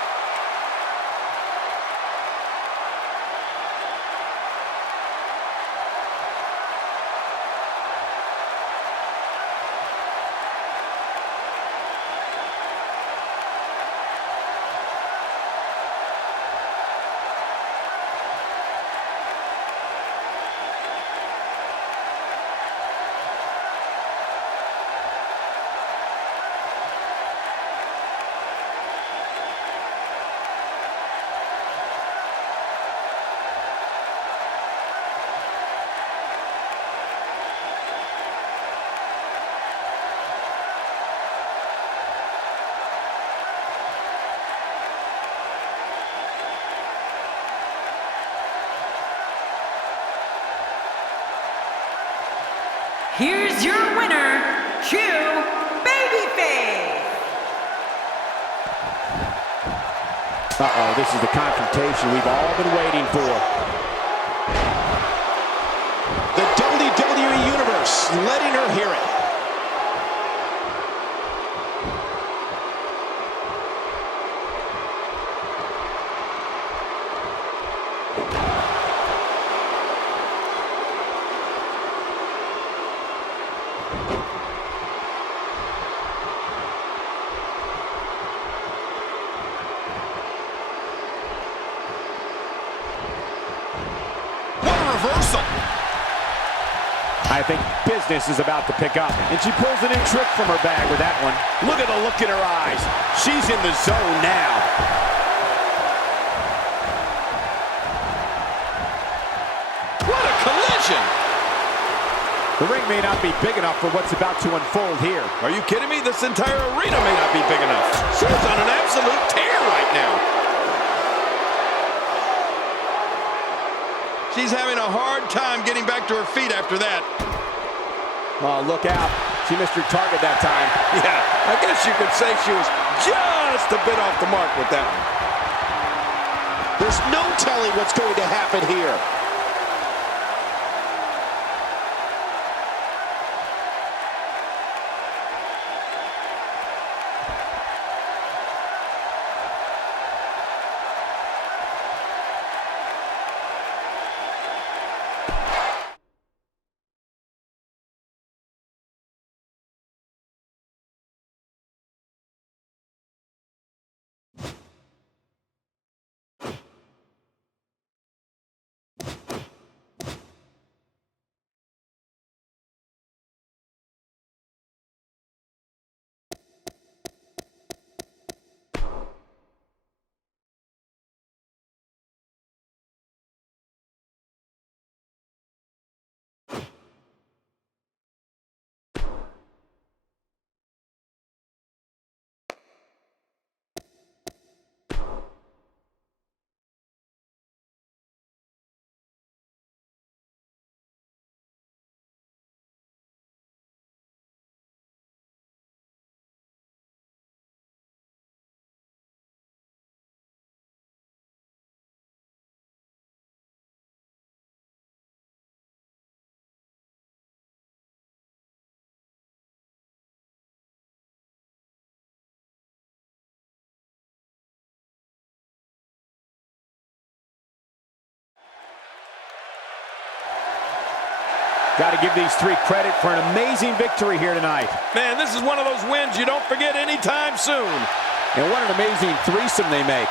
Here's your winner, Babyface. Uh-oh, this is the confrontation we've all been waiting for. The WWE Universe letting her hear it. reversal. I think business is about to pick up. And she pulls a new trick from her bag with that one. Look at the look in her eyes. She's in the zone now. What a collision! The ring may not be big enough for what's about to unfold here. Are you kidding me? This entire arena may not be big enough. She's on an absolute tear right now. She's having a hard time getting back to her feet after that. Oh, look out. She missed her target that time. Yeah, I guess you could say she was just a bit off the mark with that one. There's no telling what's going to happen here. Got to give these three credit for an amazing victory here tonight. Man, this is one of those wins you don't forget anytime soon. And what an amazing threesome they make.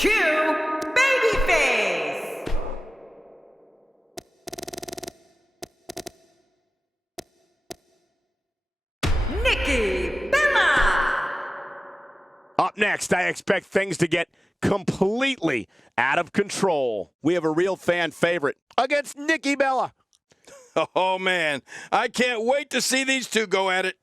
cue babyface. Nikki Bella. Up next, I expect things to get completely out of control. We have a real fan favorite against Nikki Bella. Oh, man. I can't wait to see these two go at it.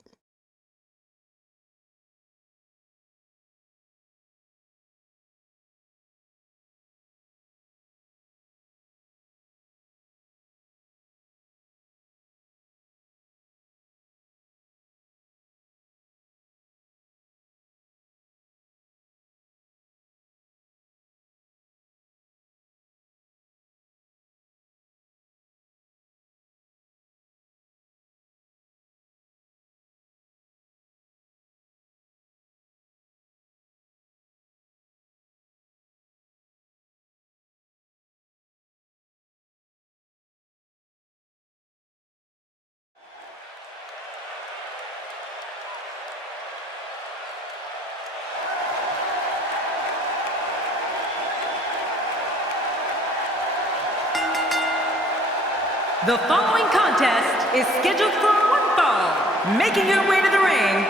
The following contest is scheduled for one fall. Making her way to the ring,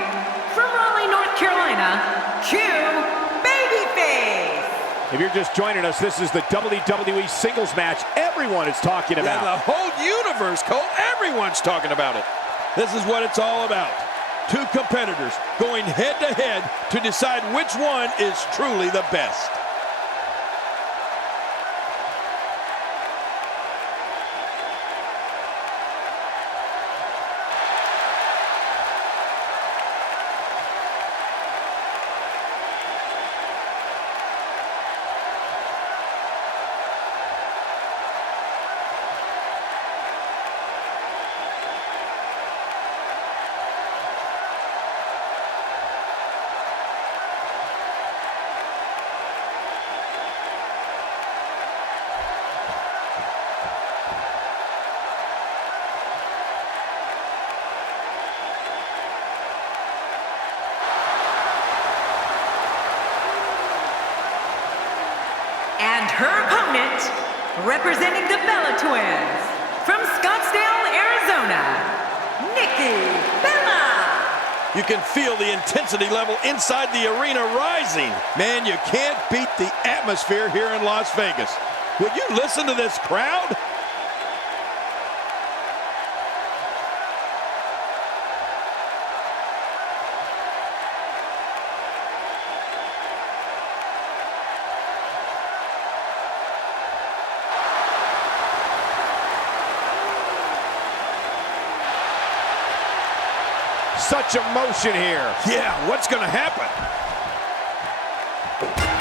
from Raleigh, North Carolina, cue babyface. If you're just joining us, this is the WWE singles match everyone is talking about. Yeah, the whole universe, Cole, everyone's talking about it. This is what it's all about. Two competitors going head-to-head to decide which one is truly the best. And her opponent, representing the Bella Twins, from Scottsdale, Arizona, Nikki Bella. You can feel the intensity level inside the arena rising. Man, you can't beat the atmosphere here in Las Vegas. Would you listen to this crowd? Such emotion here. Yeah, what's going to happen?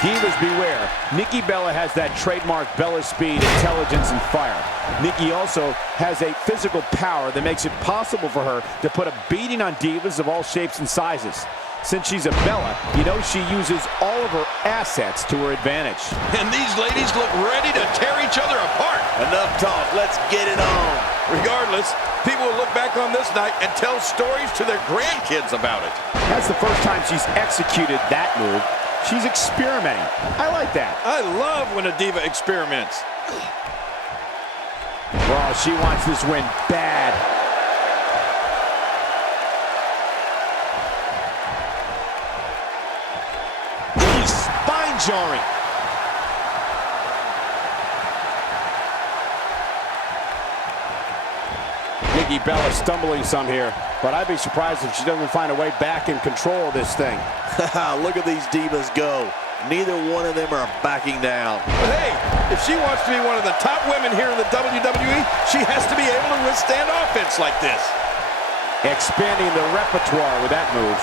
Divas beware. Nikki Bella has that trademark Bella speed, intelligence, and fire. Nikki also has a physical power that makes it possible for her to put a beating on divas of all shapes and sizes. Since she's a Bella, you know she uses all of her assets to her advantage. And these ladies look ready to tear each other apart. Enough talk. Let's get it on. Regardless, people will look back on this night and tell stories to their grandkids about it. That's the first time she's executed that move. She's experimenting. I like that. I love when a diva experiments. Well, she wants this win bad. He's spine-jarring. Nikki Bella stumbling some here, but I'd be surprised if she doesn't find a way back in control of this thing. Look at these divas go. Neither one of them are backing down. But hey, if she wants to be one of the top women here in the WWE, she has to be able to withstand offense like this. Expanding the repertoire with that move.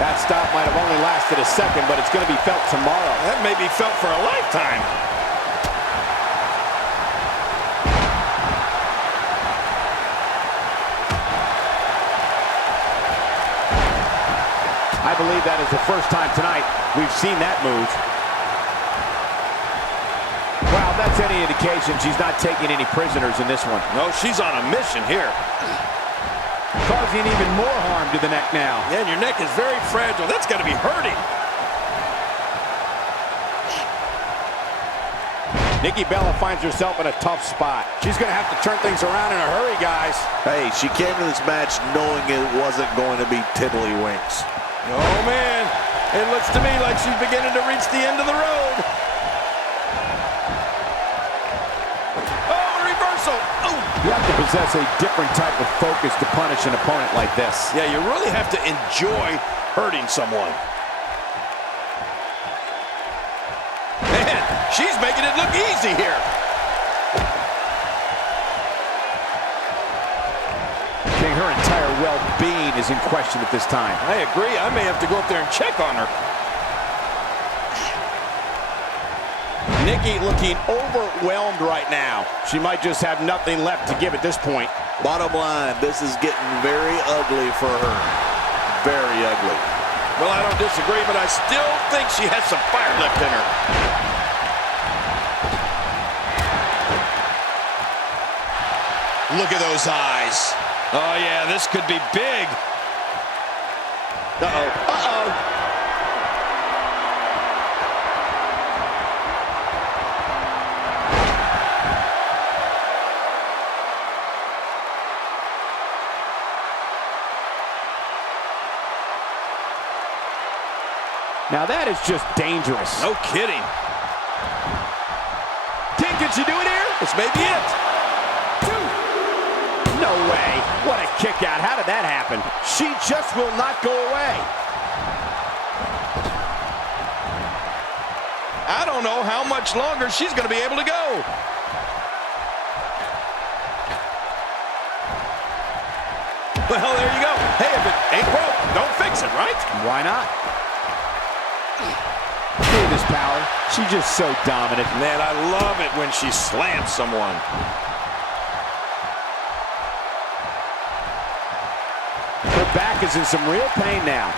That stop might have only lasted a second, but it's going to be felt tomorrow. That may be felt for a lifetime. I believe that is the first time tonight we've seen that move. Wow, that's any indication, she's not taking any prisoners in this one. No, she's on a mission here. Causing even more harm to the neck now. Yeah, and your neck is very fragile. That's got to be hurting. Nikki Bella finds herself in a tough spot. She's going to have to turn things around in a hurry, guys. Hey, she came to this match knowing it wasn't going to be tiddlywinks. Oh, man. It looks to me like she's beginning to reach the end of the road. Oh, a reversal. Oh. You have to possess a different type of focus to punish an opponent like this. Yeah, you really have to enjoy hurting someone. Man, she's making it look easy here. Her entire well-being is in question at this time. I agree. I may have to go up there and check on her. Nikki looking overwhelmed right now. She might just have nothing left to give at this point. Bottom line, this is getting very ugly for her. Very ugly. Well, I don't disagree, but I still think she has some fire left in her. Look at those eyes. Oh, yeah, this could be big. Uh-oh. Uh-oh. Now that is just dangerous. No kidding. Can she do it here? This may be it. No way. What a kick out. How did that happen? She just will not go away. I don't know how much longer she's going to be able to go. Well, there you go. Hey, if it ain't broke, don't fix it, right? Why not? Look at this power. She's just so dominant. Man, I love it when she slams someone. Her back is in some real pain now.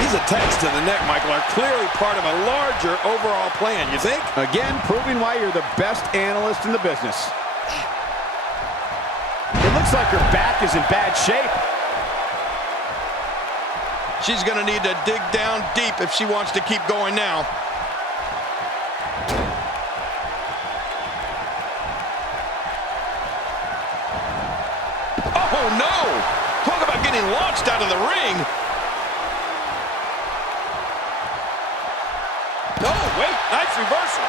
These attacks to the neck, Michael, are clearly part of a larger overall plan, you think? Again, proving why you're the best analyst in the business. It looks like her back is in bad shape. She's going to need to dig down deep if she wants to keep going now. Oh, no! Talk about getting launched out of the ring. No, wait, nice reversal.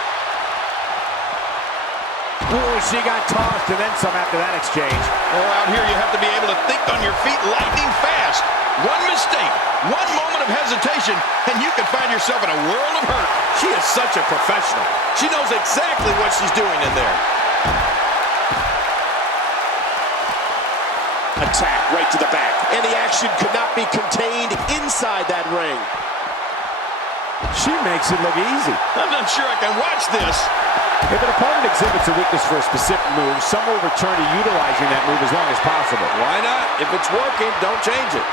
Ooh, she got tossed and then some after that exchange. Oh, out here you have to be able to think on your feet lightning fast. One mistake, one moment of hesitation, and you can find yourself in a world of hurt. She is such a professional. She knows exactly what she's doing in there. Attack right to the back, and the action could not be contained inside that ring. She makes it look easy. I'm not sure I can watch this. If an opponent exhibits a weakness for a specific move, some will return to utilizing that move as long as possible. Why not? If it's working, don't change it.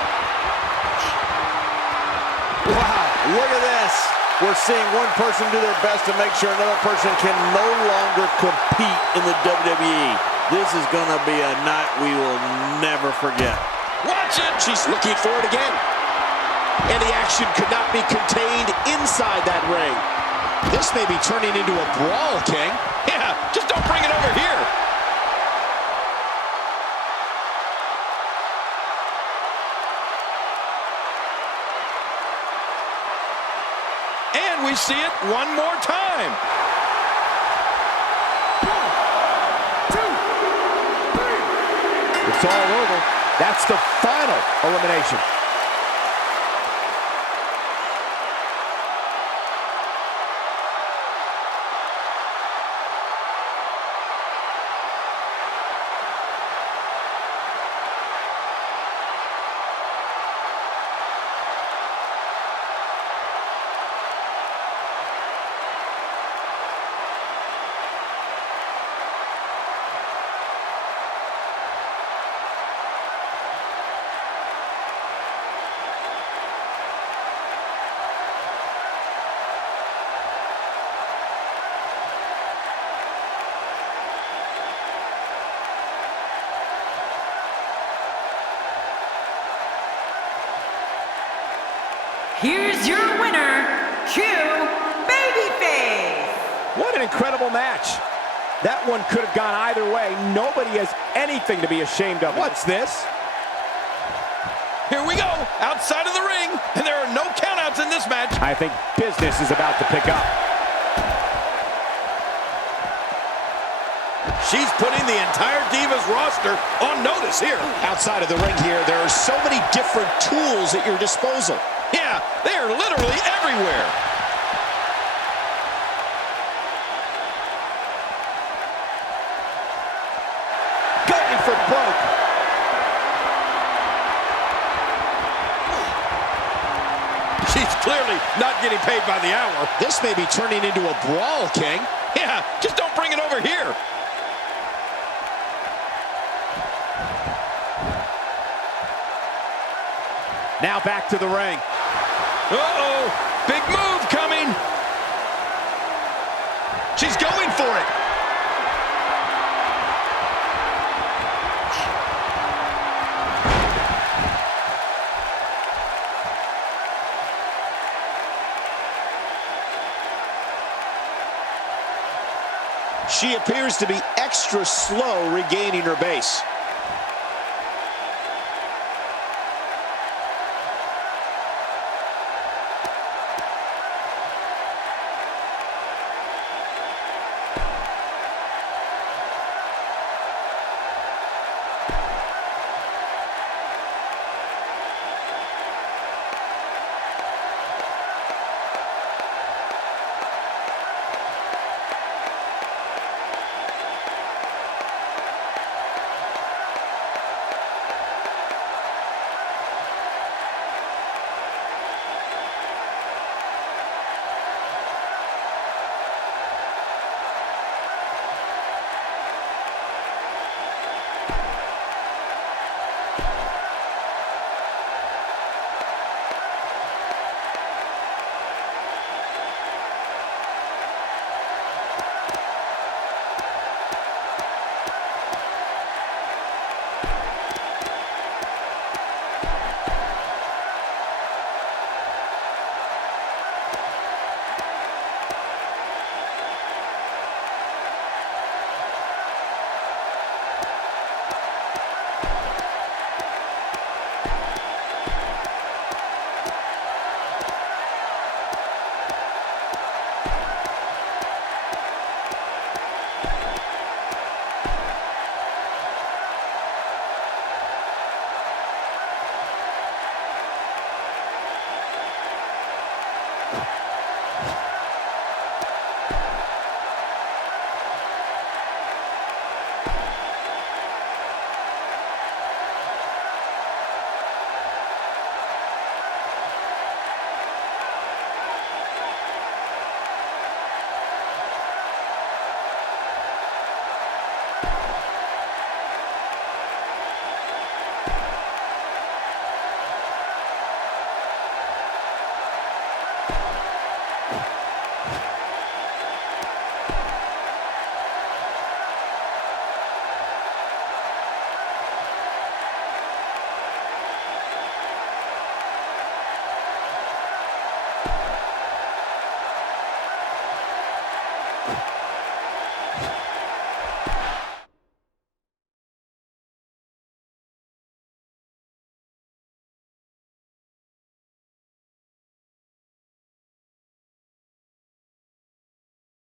Wow, look at this. We're seeing one person do their best to make sure another person can no longer compete in the WWE. This is going to be a night we will never forget. Watch it. She's looking for it again. And the action could not be contained inside that ring. This may be turning into a brawl, King. Yeah, just don't bring it over here. And we see it one more time. 1, 2, 3. It's all over. That's the final elimination. here's your winner, Q Babyface. What an incredible match. That one could have gone either way. Nobody has anything to be ashamed of. What's this? Here we go, outside of the ring, and there are no countouts in this match. I think business is about to pick up. She's putting the entire Divas roster on notice here. Outside of the ring here, there are so many different tools at your disposal. Yeah, they are literally everywhere. Going for broke. She's clearly not getting paid by the hour. This may be turning into a brawl, King. Yeah, just don't bring it over here. Now back to the ring. Uh-oh, big move coming. She's going for it. She appears to be extra slow regaining her base.